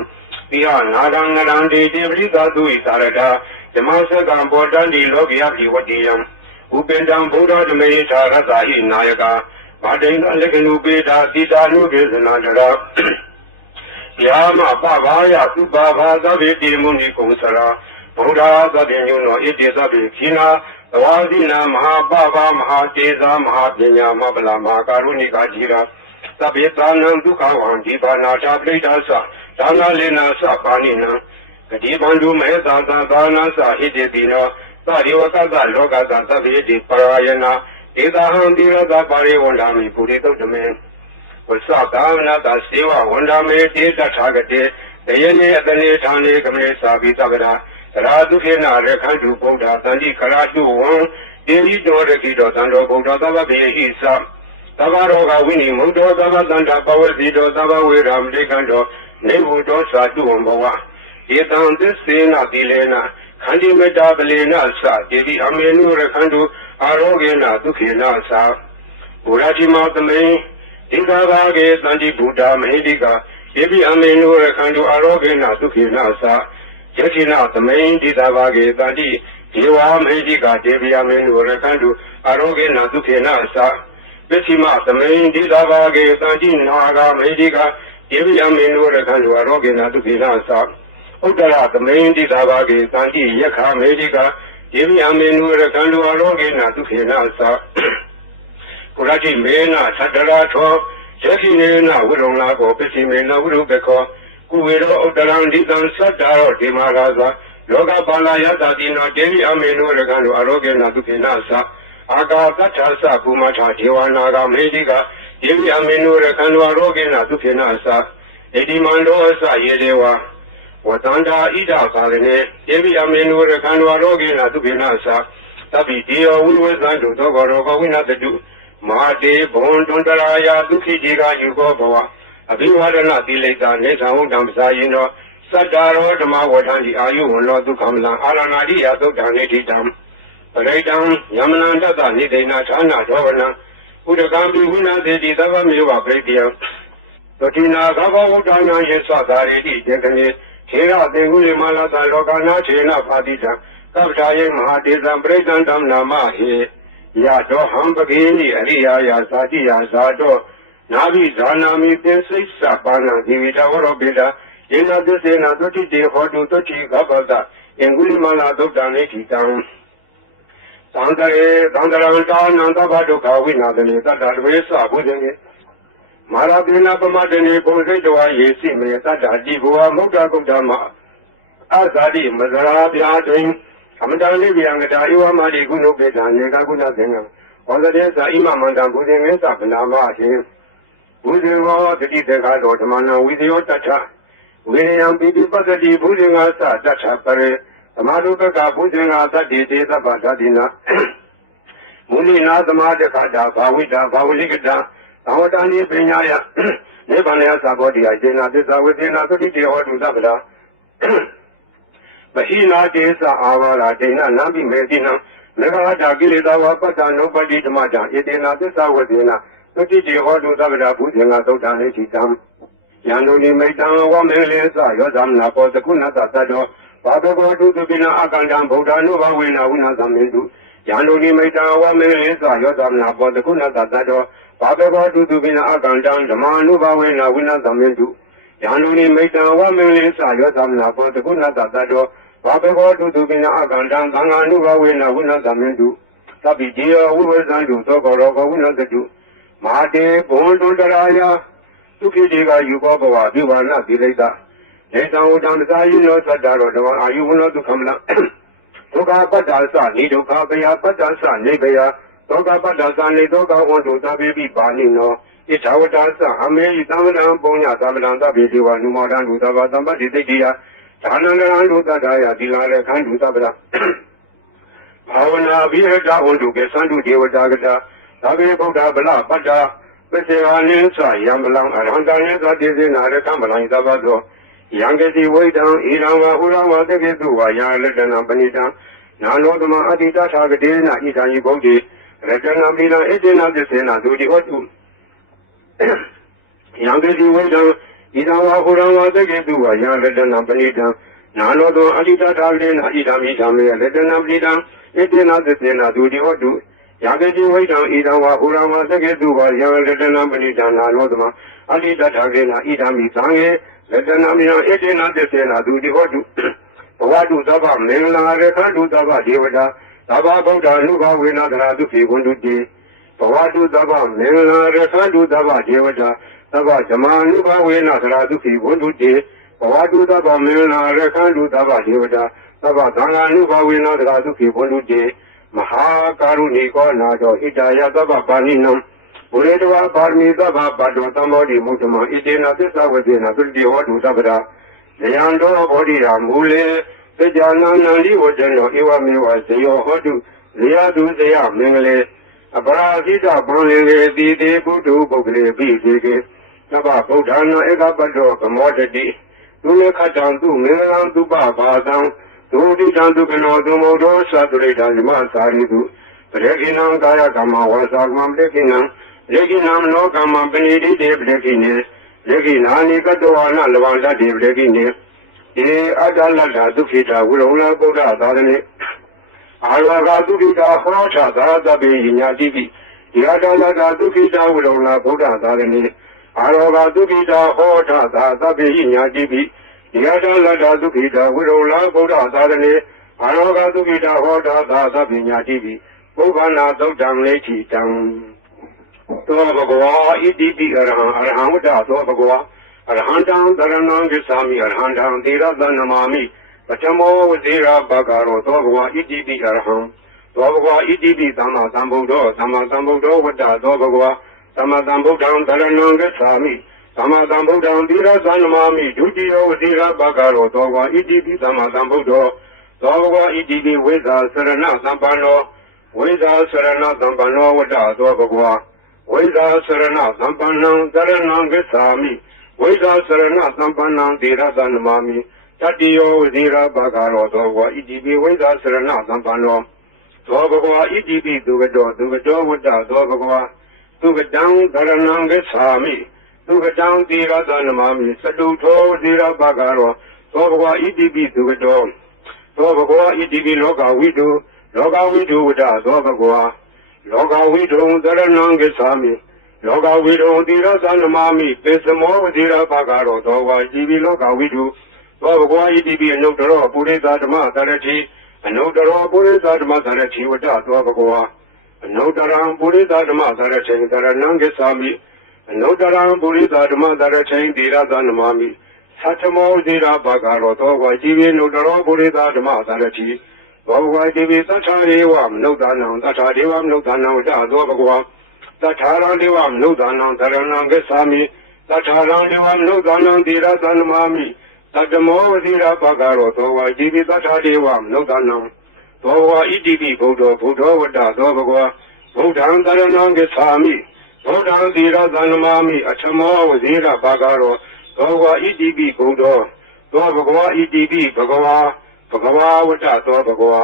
တိဟနာရံနရံတေတေပရိသာသူဣသာရတာဓမ္မစကံဘောတန္တိလောကယပိဝတိယံဥပင်တံဗုဒ္ဓဓမေသာရတဟိနာယကဗာတိန်လက္ခဏုပေတာတိတာနုကေသနာတရာယာမပဘာယသုပါဘာသဗ္ဗေတိမုန်ိကုံစရာဗုဒ္ဓသဗ္ဗညုနောဣတိသဗ္ဗေခိနာသဝါဇိနာမဟာပဘာမဟာတေဇာမဟာပညာမဗလာမဟာကာရုဏိကာကြီးရာသဗ္ဗေသာနံဒုက္ခဝံဒီပါနာတာပရိဒါသဒါနာလေနာသပါဏိနံဂတိဘန္ဓုမေသာသာသာနာသဟိတေတိနောသရိဝကသလောကသသဗ္ဗေတိပရာယနာဧသာဟံတိရသပါရိဝန္ဒာမိပုရိသုတ်တမေဝသကာမနာသစေဝဝန္ဒာမေတေတထာဂတေတယနေအတနေဌာနေကမေသာဘိသဗ္ဗရာသရာဒုခေနရခန္တုဗုဒ္ဓသန္တိခရတုဝံဒေဝိတောရခိတောသံတော်ဗုဒ္ဓသဗ္ဗဗေဟိသသဗ္ဗရောဂဝိနိမုဒ္ဒောသဗ္ဗတန္တာပဝတိတောသဗ္ဗဝေရမတိကံတောနေဘုတောသာတုဝံဘဝဧတံသစ္စေနတိလေနခန္တိမေတ္တာပလေနသဒေဝိအမေနုရခန္တုအာရောဂေနဒုခေနသဘုရားတိမောတမေဣဒဘာဂေသန္တိဗုဒ္ဓမဟိတိကဒေဝိအမေနုရခန္တုအာရောဂေနဒုခေနသယခိနသမိန်တိတဘာဂေတန္တိဒေဝမေတိကဒေဝယမေနုရခန္တုအာရောဂေနဒုခေနသပစ္စည်းမသမိန်တိတဘာဂေတန္တိနာဂမေတိကဒေဝယမေနုရခန္တုအာရောဂေနဒုခေနသဥတ္တရသမိန်တိတဘာဂေတန္တိယခမေတိကဒေဝယမေနုရခန္တုအာရောဂေနဒုခေနသကုရတိမေနသတ္တရာထောယခိနေနဝိရုံလာကိုပစ္စည်းမေနဝိရုပခောကုဝေရောဥတ္တရံဒိတံသတ္တာရောဒေမာရာဇာလောကပါလာယတတိနောဒေဝိအမေနုရခန္တုအာရောဂေနဒုခေနသအာကာသတ္ထာသဘူမထာဒေဝနာဂမေတိကဒေဝိအမေနုရခန္တုအာရောဂေနဒုခေနသဣတိမန္တောသယေဒေဝဝတန္တာဣဒသာရနေဒေဝိအမေနုရခန္တုအာရောဂေနဒုခေနသသဗ္ဗိတေယောဝိဝေသံတုသောကောရောဂဝိနတတုမ မာတေဘွန်တွန်တရာယာဒုက္ခိတိကယူကောဘဝအဘိဝါဒနာတိလိတာနေသံဝတ္တံပစာယင်တော်သတ္တာရောဓမ္မဝဋ္ဌံဒီအာယုဝန္တောဒုက္ခမလံအာရဏာတိယသုတ်တံနေတိတံပရိတံယမနန္တတနိဒိနာဌာနဒောဝနံဥဒကံပိဝိနာသေတိသဗ္ဗမေဝပရိတယံသတိနာသဗ္ဗဝုဒ္ဓနာယေသသာရိတိတေကနေထေရတေကုလိမလာသလောကနာထေနပါတိတံကပ္ပထာယေမဟာတေသံပရိတံတံနာမဟေယတောဟံပကေနိအရိယာယဇာတိယဇာတောနာဘိဇာနာမိသေစိစ္ဆပါဏံဒီဝိတဝရောပိတာယေနသစ္စေနသုတိတေဟောတုသုတိကပ္ပတအင်္ဂုလိမလာသုတ်တံနေတိတံသံတရေသံတရံတာနံသဗ္ဗဒုက္ခဝိနာသနေတတ္တဝေသဘုဇေမာရပိနာပမတနေဘုံစိတ်တဝါယေစီမေတတ္တတိဘဝမုဒ္ဒကုဋ္ဌမအဇာတိမဇရာပြာတွင်အမတန်လေးဗျံကတာဧဝမာတိကုဏုပေတံနေကကုဏသင်္ကံဟောတဲ့သာဣမမန္တံဘုဇင်ငေသဗနာမဟေဘုဇင်ဘောတတိတေကာတော်ဓမ္မနံဝိသယောတတ္ထဝိရိယံပိပိပတ္တိဘုဇင်္ဂသတတ္ထပရေသမာဓုပကဘုဇင်္ဂသတ္တိတေသဗ္ဗဓာတိနာမုနိနာသမာတခတာဘာဝိတာဘာဝလိကတာသဝတ္တနိပညာယနိဗ္ဗာန်ယသဘောတရားကျေနာသစ္စာဝိသေနာသုတိတေဟောတုသဗ္ဗလာမဟိနာတေသအာဝါလာဒေနနံပိမေတိနံမေဃာတာကိလေသာဝပတ္တနုပတိဓမ္မတံဧတေနာသစ္စာဝိသေနာသုတိတေဟောတုသဗ္ဗလာဘုဇင်္ဂသုတ်တံလေတိတံယန္တုနိမိတံဝမေလေသယောဇမနာပောသကုဏတသတ္တောဘာဂဝတုသပိနာအကန္တံဗုဒ္ဓ ानु ဘဝေနဝိနာသမင်တုယန္တုနိမိတံဝမေလေသယောဇမနာပောသကုဏတသတ္တောဘာဂဝတုသပိနာအကန္တံဓမ္မ ानु ဘဝေနဝိနာသမင်တုယန္တုနိမိတံဝမေလေသယောဇမနာပောသကုဏတသတ္တောဘာဂဝတုသပိနာအကန္တံသံဃာ ानु ဘဝေနဝိနာသမင်တုသဗ္ဗိတေယဝိဝဇံတုသောကောရောဂဝိနသတုမာတေဘွန်တွန်တရာယာဒုက္ခိတေကယူကောဘဝပြုဘာနာတိလိတာနေသံဝတ္တံသာယိနောသတ္တရောဓမ္မအာယုဝနောဒုက္ခမလဒုက္ခပတ္တာသနိဒုက္ခပယပတ္တာသနိဘယဒုက္ခပတ္တာသနိဒုက္ခဝန္တုသဗ္ဗေပိပါဏိနောဣထာဝတ္တသအမေယသမဏံပုံညသမဏံသဗ္ဗေဒေဝနုမောဒံဒုသဗ္ဗသမ္ပတိတိတိယဌာနန္တရံဒုသတ္တယသီလာရခန္တုသဗ္ဗလာဘာဝနာဘိရတဝန္တုကေသန္တုဒေဝတာကတာသဗ္ဗေဗုဒ္ဓဗလပတ္တာပစ္စေဝနိသယံပလံအရဟံတံယေသတိစေနာရကံပလံသဗ္ဗသောယံကတိဝိတံဣရံဝဟုရံဝတကေတုဝါယလတနံပဏိတံနာနောသမအတိတထာဂတေနဣဒံယဘုဒ္ဓေရတနံပိလံဣတေနသစ္စေနဒုတိဟောတုယံကတိဝိတံဣရံဝဟုရံဝတကေတုဝါယလတနံပဏိတံနာနောသမအတိတထာဂတေနဣဒံမိဓမ္မေရတနံပဏိတံဣတေနသစ္စေနဒုတိဟောတုယံကတိဝိတံဣဒံဝဟုရံဝတကေတုဝါယလတနံပဏိတံနာနောသမအတိတထာဂတေနဣဒံမိသံဃေရတနာမိယဧတေနသစ္စေနဒုတိဟောတုဘဝတုသဗ္ဗမင်္ဂလာရခန္တုသဗ္ဗဒေဝတာသဗ္ဗဗုဒ္ဓ ानु ဘဝေနသရတုခေဝန္တုတိဘဝတုသဗ္ဗမင်္ဂလာရခန္တုသဗ္ဗဒေဝတာသဗ္ဗဇမ ानु ဘဝေနသရတုခေဝန္တုတိဘဝတုသဗ္ဗမင်္ဂလာရခန္တုသဗ္ဗဒေဝတာသဗ္ဗသံဃာ ानु ဘဝေနသရတုခေဝန္တုတိမဟာကာရုဏိကောနာတောဣတယသဗ္ဗပါဏိနံဘုရေတဝါပါရမီသဗ္ဗပါတောသမောတိမုဒ္ဓမဣတေနသစ္စာဝေသေနသုတိဟောတုသဗ္ဗရာယံတောဘောဓိရာမူလေသစ္စာနန္ဒိဝတ္တနောဧဝမေဝဇယောဟောတုဇယတုဇယမင်္ဂလေအပရာဇိတဘုံလေတိတေပုထုပုဂ္ဂလေပိစေကေသဗ္ဗဗုဒ္ဓနာဧကပတ္တောကမောတတိသူလေခတံသူမင်္ဂလံသူပဘာသံဒုတိတံသူကနောသူမောတောသတုရိတံဇမသာရိတုပရေကိနံကာယကမ္မဝါစာကမ္မပရေကိနံလေကိနံလောကမ္မပဏိတိတေပရေကိနေလေကိနာနိကတောဝနာလဝန္တတေပရေကိနေဧအတ္တလတ္တဒုက္ခိတာဝိရုံလဗုဒ္ဓသာသနေအာရဂဒုက္ခိတာဟောချသာသဗေယညာတိပိဒီအတ္တလတ္တဒုက္ခိတာဝိရုံလဗုဒ္ဓသာသနေအာရဂဒုက္ခိတာဟောချသာသဗေယညာတိပိဒီအတ္တလတ္တဒုက္ခိတာဝိရုံလဗုဒ္ဓသာသနေအာရဂဒုက္ခိတာဟောချသာသဗေယညာတိပိပုဗ္ဗနာသုတ်တံလေတိတံသောဘဂဝါဣတိပိအရဟံအရဟံဝတ္တသောဘဂဝါအရဟံတံတရဏံဂစ္ဆာမိအရဟံတံသီရသနမာမိပထမောဝတိရဘဂရောသောဘဂဝါဣတိပိအရဟံသောဘဂဝါဣတိပိသမ္မာသမ္ဗုဒ္ဓောသမ္မာသမ္ဗုဒ္ဓောဝတ္တသောဘဂဝါသမ္မာသမ္ဗုဒ္ဓံတရဏံဂစ္ဆာမိသမ္မာသမ္ဗုဒ္ဓံသီရသနမာမိဒုတိယဝတိရဘဂရောသောဘဂဝါဣတိပိသမ္မာသမ္ဗုဒ္ဓောသောဘဂဝါဣတိပိဝိဇာစရဏသမ္ပန္နောဝိဇာစရဏသမ္ပန္နောဝတ္တသောဘဂဝါ ဝိဇာစရဏသမ္ပန္နံသရဏံဂစ္ဆာမိဝိဇာစရဏသမ္ပန္နံသီရသနမာမိတတိယောဝဇိရဘဂရောသောဝဣတိပိဝိဇာစရဏသမ္ပန္နောသောဘဂဝါဣတိပိသူကတောဝတ္တသောဘဂဝါသူကတံသရဏံဂစ္ဆာမိသူကတံသီရသနမာမိစတုထောဝဇိရဘဂရောသောဘဂဝါဣတိပိသူကတောသောဘဂဝါဣတိပိလောကဝိတုဝတ္တသောဘဂဝါလောကဝိတုသရဏံဂစ္ဆာမိလောကဝိတုသီရသနမာမိပေသမောဝဇိရဘဂရောသောဝါဣတိပိလောကဝိတုသောဘဂဝါဣတိပိအနုတ္တရောပုရိသဓမ္မသရတိအနုတ္တရောပုရိသဓမ္မသရတိဝတ္တသောဘဂဝါအနုတ္တရံပုရိသဓမ္မသရတိသရဏံဂစ္ဆာမိအနုတ္တရံပုရိသဓမ္မသရတိသီရသနမာမိသတ္တမောဇိရဘဂရောသောဝါဣတိပိအနုတ္တရောပုရိသဓမ္မသရတိဘောဝါတိပိသတ္ထာဒေဝမနုဿာနံသတ္ထာဒေဝမနုဿာနံဝတ္တသောဘဂဝါသတ္ထာရံဒေဝမနုဿာနံသရဏံဂစ္ဆာမိသတ္ထာရံဒေဝမနုဿာနံသီရသနမာမိသတ္တမောဝဇိရဘဂရောသောဝါဣတိပိသတ္ထာဒေဝမနုဿာနံသောဝါဣတိပိဗုဒ္ဓဝတ္တသောဘဂဝါဗုဒ္ဓံသရဏံဂစ္ဆာမိဗုဒ္ဓံသီရသနမာမိအထမောဝဇိရဘဂရောသောဝါဣတိပိဗုဒ္ဓသောဘဂဝါဣတိပိဘဂဝါဘဂဝါဝတ္တသောဘဂဝါ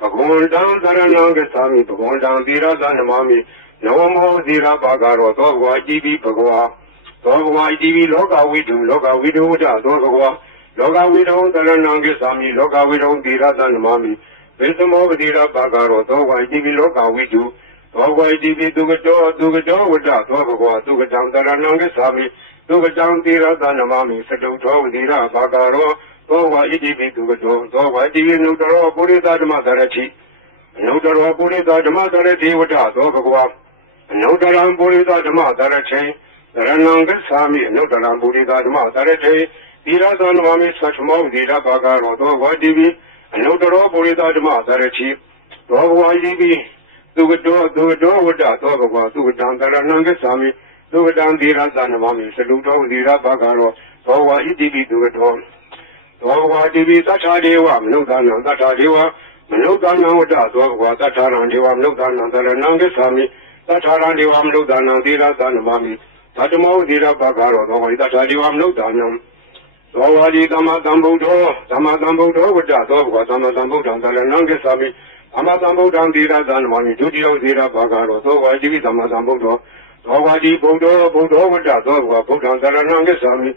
ဘဂဝန္တံသရဏံဂစ္ဆာမိဘဂဝန္တံသီရသနမာမိနဝမောသီရဘဂရောသောဘဂဝါဣတိပိဘဂဝါသောဘဂဝါဣတိပိလောကဝိတုဝတ္တသောဘဂဝါလောကဝိတုသရဏံဂစ္ဆာမိလောကဝိတုသီရသနမာမိဘေသမောပတိရဘဂရောသောဝါဣတိပိလောကဝိတုသောဝါဣတိပိသူကတောဝတ္တသောဘဂဝါသူကတံသရဏံဂစ္ဆာမိသူကတံသီရသနမာမိစတုထောဝတိရဘဂရောသောဝါဣတိပိသူကတောသောဝါဣတိပိနုတ္တရောပုရိသဓမ္မသရတိအနုတ္တရောပုရိသဓမ္မသရတိဝတ္တသောဘဂဝါအနုတ္တရံပုရိသဓမ္မသရတိသရဏံဂစ္ဆာမိအနုတ္တရံပုရိသဓမ္မသရတိသီရသနမာမိသတ္တမောသီရဘဂရောသောဝါဣတိပိအနုတ္တရောပုရိသဓမ္မသရတိသောဘဂဝါဣတိပိသူကတောဝတ္တသောဘဂဝါသူကတံသရဏံဂစ္ဆာမိသူကတံသီရသနမာမိစလုတောသီရဘဂရောသောဝါဣတိပိသူကတောသောဘဂဝါတိပိသတ္ထာဒေဝမနုဿာနံသတ္ထာဒေဝမနုဿာနံဝတ္တသောဘဂဝါသတ္ထာရံဒေဝမနုဿာနံသရဏံဂစ္ဆာမိသတ္ထာရံဒေဝမနုဿာနံသီရသနမာမိသတ္တမောသီရဘဂရောသောဝါသတ္ထာဒေဝမနုဿာနံသောဝါဒီသမ္မာသမ္ဗုဒ္ဓောဝတ္တသောဘဂဝါသမ္မာသမ္ဗုဒ္ဓံသရဏံဂစ္ဆာမိသမ္မာသမ္ဗုဒ္ဓံသီရသနမာမိဒုတိယသီရဘဂရောသောဝါတိပိသမ္မာသမ္ဗုဒ္ဓောသောဝါဒီဗုဒ္ဓောဝတ္တသောဘဂဝါဗုဒ္ဓံသရဏံဂစ္ဆာမိ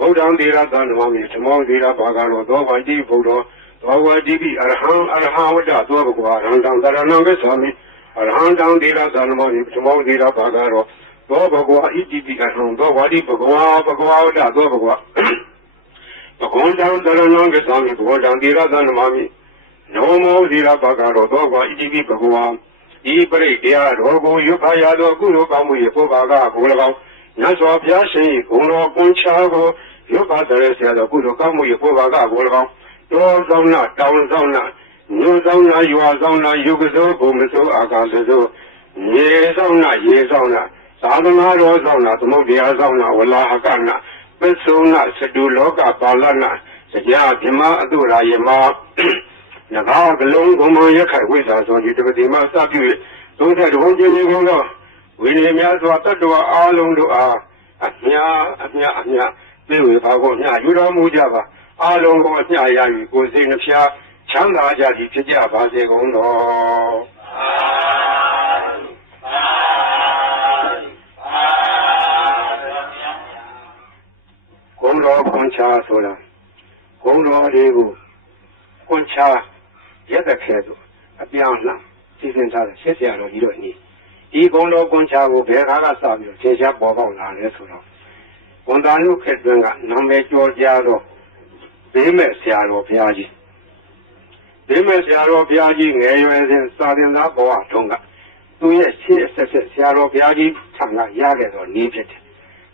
ဗုဒ္ဓံသီရသနမာမိဓမ္မောသီရဘဂရောသောဝါတိဗုဒ္ဓောသောဝါတိပိအရဟံဝတ္တသောဘဂဝါအရဟံတံသရဏံဂစ္ဆာမိအရဟံတံသီရသနမာမိဓမ္မောသီရဘဂရောသောဘဂဝါဣတိပိအရဟံသောဝါတိဘဂဝါဝတ္တသောဘဂဝါဘဂဝန္တံသရဏံဂစ္ဆာမိဘဂဝန္တံသီရသနမာမိနဝမောသီရဘဂရောသောဝါဣတိပိဘဂဝါဤပရိတရားတော်ကိုယုခရသောကုသိုလ်ကောင်းမှု၏ပုဗ္ဗာကဘု၎င်းမြတ်စွာဘုရားရှင်၏ဂုဏ်တော်ကွန်ချာကိုယုခတရဆရာတော်ကုသိုလ်ကောင်းမှု၏ပုဗ္ဗာကဘု၎င်းတောဆောင်နာတောင်ဆောင်နာညွဆောင်နာရွာဆောင်နာယုကသောဘုံမသောအာကာသသောရေဆောင်နာရေဆောင်နာသာသနာတော်ဆောင်နာသမုဒ္ဒရာဆောင်နာဝလာဟကနာပစ္စုနာစတုလောကပါဠနာစကြာဗြဟ္မာအတုရာယမနဂါကလုံးဘုံမရခိုင်ဝိဇာသောဒီတပတိမစပြု၍သုံးထက်တဝန်းချင်းကုန်သောဝိနည်းများစွာတတ္တဝါအားလုံးတို့အားအမြပြေဝေပါကိုမြယူတော်မူကြပါအားလုံးကိုအမြရ၍ကိုယ်စိတ်နှဖျားချမ်းသာကြသည်ဖြစ်ကြပါစေကုန်တော်ဂုဏ်တော်ခွန်ချဆိုတာဂုဏ်တော်လေးကိုခွန်ချရက်တဲ့ခဲဆိုအပြောင်းလှစီစဉ်ထားတဲ့ရှစ်ဆရာတော်ကြီးတို့ဤဒီဂုဏ်တော်ခွန်ချကိုဘယ်ကားကစပြီးသင်ရှားပေါ်ပေါက်လာလဲဆိုတော့ဝန်တာနုခေတ်တွင်ကနာမည်ကျော်ကြားသောဘေးမဲ့ဆရာတော်ဘုရားကြီးဘေးမဲ့ဆရာတော်ဘုရားကြီးငယ်ရွယ်စဉ်စာသင်သားဘဝတုန်းကသူရဲ့ရှေ့ဆက်ဆရာတော်ဘုရားကြီးထံကရခဲ့သောနေဖြစ်တယ်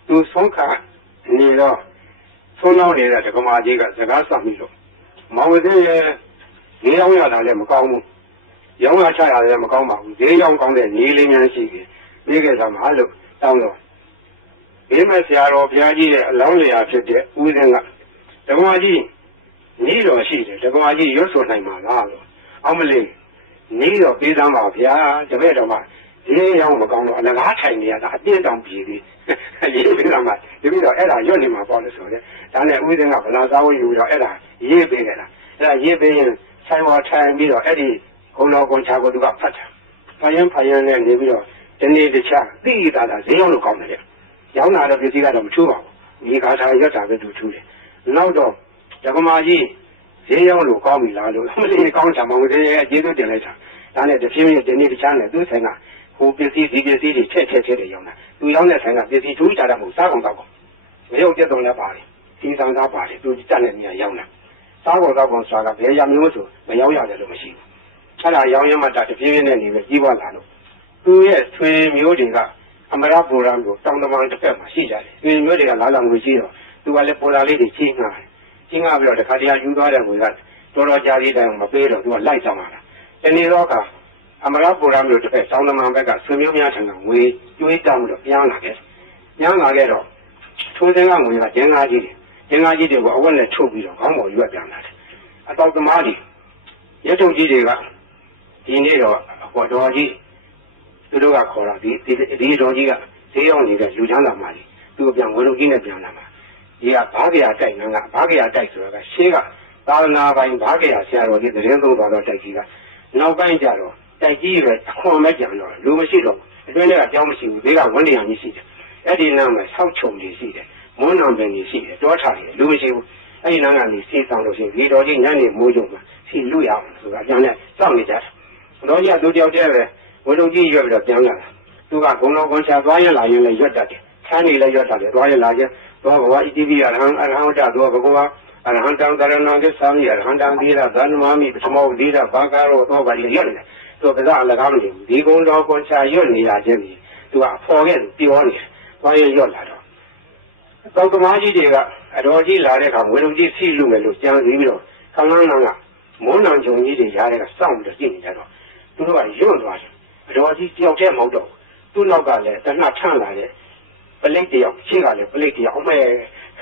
သူဆုံးခါနေတော့ဆုံးနောက်နေတဲ့ဓမ္မကြီးကစကားဆက်ပြီးတော့မောင်ဝသိရဲ့ဈေးရောက်ရတာလည်းမကောင်းဘူးရောင်းရချရလည်းမကောင်းပါဘူးဈေးရောက်ကောင်းတဲ့ညီလေးများရှိတယ်ပြီးခဲ့တာမှလို့တောင်းတော့ဘေးမဲ့ဆရာတော်ဘုရားကြီးရဲ့အလောင်းလျာဖြစ်တဲ့ဦးစင်းကဓမ္မကြီးနီးတော်ရှိတယ်ဓမ္မကြီးရွတ်ဆိုနိုင်မှာလားလို့အောင်မလေးနီးတော်ပေးသမ်းပါဗျာတပည့်တော်က ရေးရောင်းမကောင်းတော့အလကားထိုင်နေရတာအပြင်းတောင်ပြေးသေးရေးပြီးတော့မှဒီပြီးတော့အဲ့ဒါရွတ်နေမှာပေါ့လို့ဆိုတယ်ဒါနဲ့ဦးစင်းကဗလာစားဝယူတော့အဲ့ဒါရေးပေးခဲ့တာအဲ့ဒါရေးပေးရင်ဆိုင်ဝါထိုင်ပြီးတော့အဲ့ဒီဂုံတော်ကွန်ချာကိုသူကဖတ်တယ်ဖယန်းနဲ့နေပြီးတော့ဒီနေ့တခြားသိတာဈေးရောက်လို့ကောင်းတယ်လေရောင်းလာတဲ့ပစ္စည်းကတော့မထူးပါဘူးဒီကားထားရွတ်တာပဲသူထူးတယ်နောက်တော့ဓမ္မကြီးဈေးရောက်လို့ကောင်းပြီလားလို့မသိကောင်းချာမဟုတ်သေးရဲ့ကျေးဇူးတင်လိုက်တာဒါနဲ့တဖြည်းဖြည်းဒီနေ့တခြားနဲ့သူဆိုင်ကဟိုပစ္စည်းဒီပစ္စည်းတွေထည့်တယ်ရောင်းတာသူရောင်းတဲ့ဆိုင်ကပစ္စည်းထူးကြတာမဟုတ်စားကုန်တော့မရုပ်ပြတ်တော့လည်းပါတယ်စီဆောင်သားပါတယ်သူတက်တဲ့နေရာရောင်းတာစားကုန်တော့ဆိုတာကဘယ်ရမျိုးဆိုမရောက်ရတယ်လို့မရှိဘူးအဲ့ဒါရောင်းရမှတဖြည်းဖြည်းနဲ့နေပဲကြီးပွားလာလို့သူရဲ့ဆွေမျိုးတွေကအမရပူရံကိုတောင်တမန်တစ်ဖက်မှာရှိကြတယ်ဆွေမျိုးတွေကလာငွေရှိတော့သူကလည်းပေါ်လာလေးတွေချင်းငှားပြီးတော့တခါတည်းယူသွားတဲ့ငွေကတော်တော်ကြာသေးတယ်မပေးတော့သူကလိုက်ဆောင်လာတာဒီနေ့တော့ကအမရပူရံမျိုးတစ်ဖက်တောင်တမန်ဘက်ကဆွေမျိုးများထံကငွေကျွေးတောင်းလို့ပြန်လာခဲ့တော့ထိုးစင်းကငွေကကျင်းကားကြီးတွေကိုအဝက်နဲ့ထုတ်ပြီးတော့ခေါင်းပေါ်ရွက်ပြန်လာတယ်အတော်သမားတွေရဲထုတ်ကြီးတွေကဒီနေ့တော့အပေါ်တော်ကြီးသူတို့ကခေါ်တာဒီတော်ကြီးကဈေးရောက်နေတဲ့လူချမ်းသာမကြီးသူ့ပြန်ဝလုံးကြီးနဲ့ပြန်လာမှာဒီကဘာကြရာတိုက်နန်းကဘာကြရာတိုက်ဆိုတာကရှေးကသာသနာပိုင်ဘာကြရာဆရာတော်ကြီးသတင်းသုံးတော်တိုက်ကြီးကနောက်ပိုင်းကျတော့တိုက်ကြီးပဲအခွန်မဲ့ကြံတော့လူမရှိတော့အတွင်းထဲကကြောင်းမရှိဘူးဘေးကဝန်တရားကြီးရှိတယ်အဲ့ဒီနားမှာဆောက်ချုံကြီးရှိတယ်မွန်းတော်ပင်ကြီးရှိတယ်တောထားတယ်လူမရှိဘူးအဲ့ဒီနားကနေစီဆောင်လို့ရှိရင်ဒီတော်ကြီးညနေမိုးကြုံမှာစီလူရအောင်ဆိုတာအကြောင်းနဲ့စောင့်နေကြတယ်တော်ကြီးကသူတယောက်တည်းပဲဝလုံးကြီးရွက်ပြီးတော့ပြန်လာတာသူကဂုံတော်ကွန်ချာသွားရလာရင်လည်းရွက်တတ်တယ်ခန်းနေလည်းရွက်တတ်တယ်သွားရလာရင်သွားဘဝဣတိပိအရဟံတသောဘဂဝါအရဟံတံတရဏံကိသာမိအရဟံတံသီရသန္နမမိပထမောသီရဘာကာရောသောပါရိရွက်နေတယ်သူကကအလကားမနေဘူးဒီဂုံတော်ကွန်ချာရွက်နေရခြင်းဒီသူကအဖော်ခဲ့ပြောနေတယ်သွားရရွက်လာတော့သောကမားကြီးတွေကအတော်ကြီးလာတဲ့အခါဝေလုံကြီးစီလူမယ်လို့ကြံပြီးတော့ခန်းလန်းကမုန်းနံကြုံကြီးတွေရားတဲ့ကစောင့်ပြီးတော့ကြည့်နေကြတော့သူတို့ကယွန့်သွားတယ်အတော်ကြီးတယောက်တည်းမဟုတ်တော့သူ့နောက်ကလည်းတဏှထန့်လာတဲ့ပလိတ်တယောက်ရှေ့ကလည်းပလိတ်တယောက်အမဲ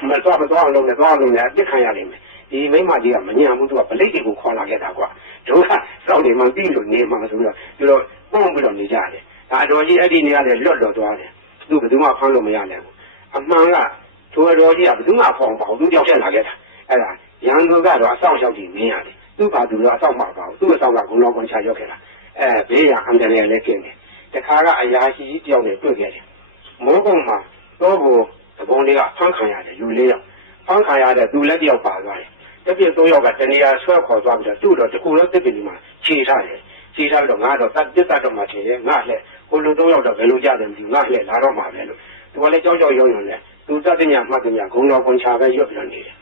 မသွားအောင်လုပ်နေသွားအောင်လုပ်နေအပြစ်ခံရလိမ့်မယ်ဒီမိမကြီးကမညံဘူးသူကပလိတ်တွေကိုခေါ်လာခဲ့တာကွာတို့ကစောင့်နေမှပြီးလို့နေမှဆိုတော့သူတို့ပုံပြီးတော့နေကြတယ်ဒါအတော်ကြီးအဲ့ဒီနေရာလည်းလွတ်လွတ်သွားတယ်သူဘယ်သူမှဖမ်းလို့မရနိုင်ဘူးအမှန်ကထိုအတော်ကြီးကဘယ်သူမှဖောင်ပါဘူးသူကြောက်ချက်လာခဲ့တာအဲ့ဒါရန်သူကတော့အဆောင်ရှောက်ကြည့်မင်းရတယ်သူ့ဘာသူတော့အဆောင်မှာပါဘူးသူ့အဆောင်ကဂုံတော်ကွန်ချရောက်ခဲ့တာဘေးရအန်တယ်လည်းကျင်းတယ်တခါကအရာရှိကြီးတယောက်နဲ့တွေ့ခဲ့တယ်မိုးကုံမှာတော့ဘုံသဘုံလေးကဖမ်းခံရတယ်ယူလေးယောက်ဖမ်းခံရတဲ့သူလည်းတယောက်ပါသွားတယ်တစ်ပြည့်၃ယောက်ကတနေရာဆွဲခေါ်သွားပြီးတော့သူ့တော့တကူလုံးတစ်ပြည့်ဒီမှာခြေထားတယ်ခြေထားပြီးတော့ငါတော့တက်တော့မှထင်တယ်ငါလှဲ့ကိုလူ၃ယောက်တော့ဘယ်လိုကြတယ်မသိဘူးငါလှဲ့လာတော့မှပဲလို့သူကလည်းကြောက်ရုံနဲ့သူတက်တဲ့ညမှတ်တဲ့ညဂုံတော်ကွန်ချာပဲရွတ်ပြီးတော့နေတယ်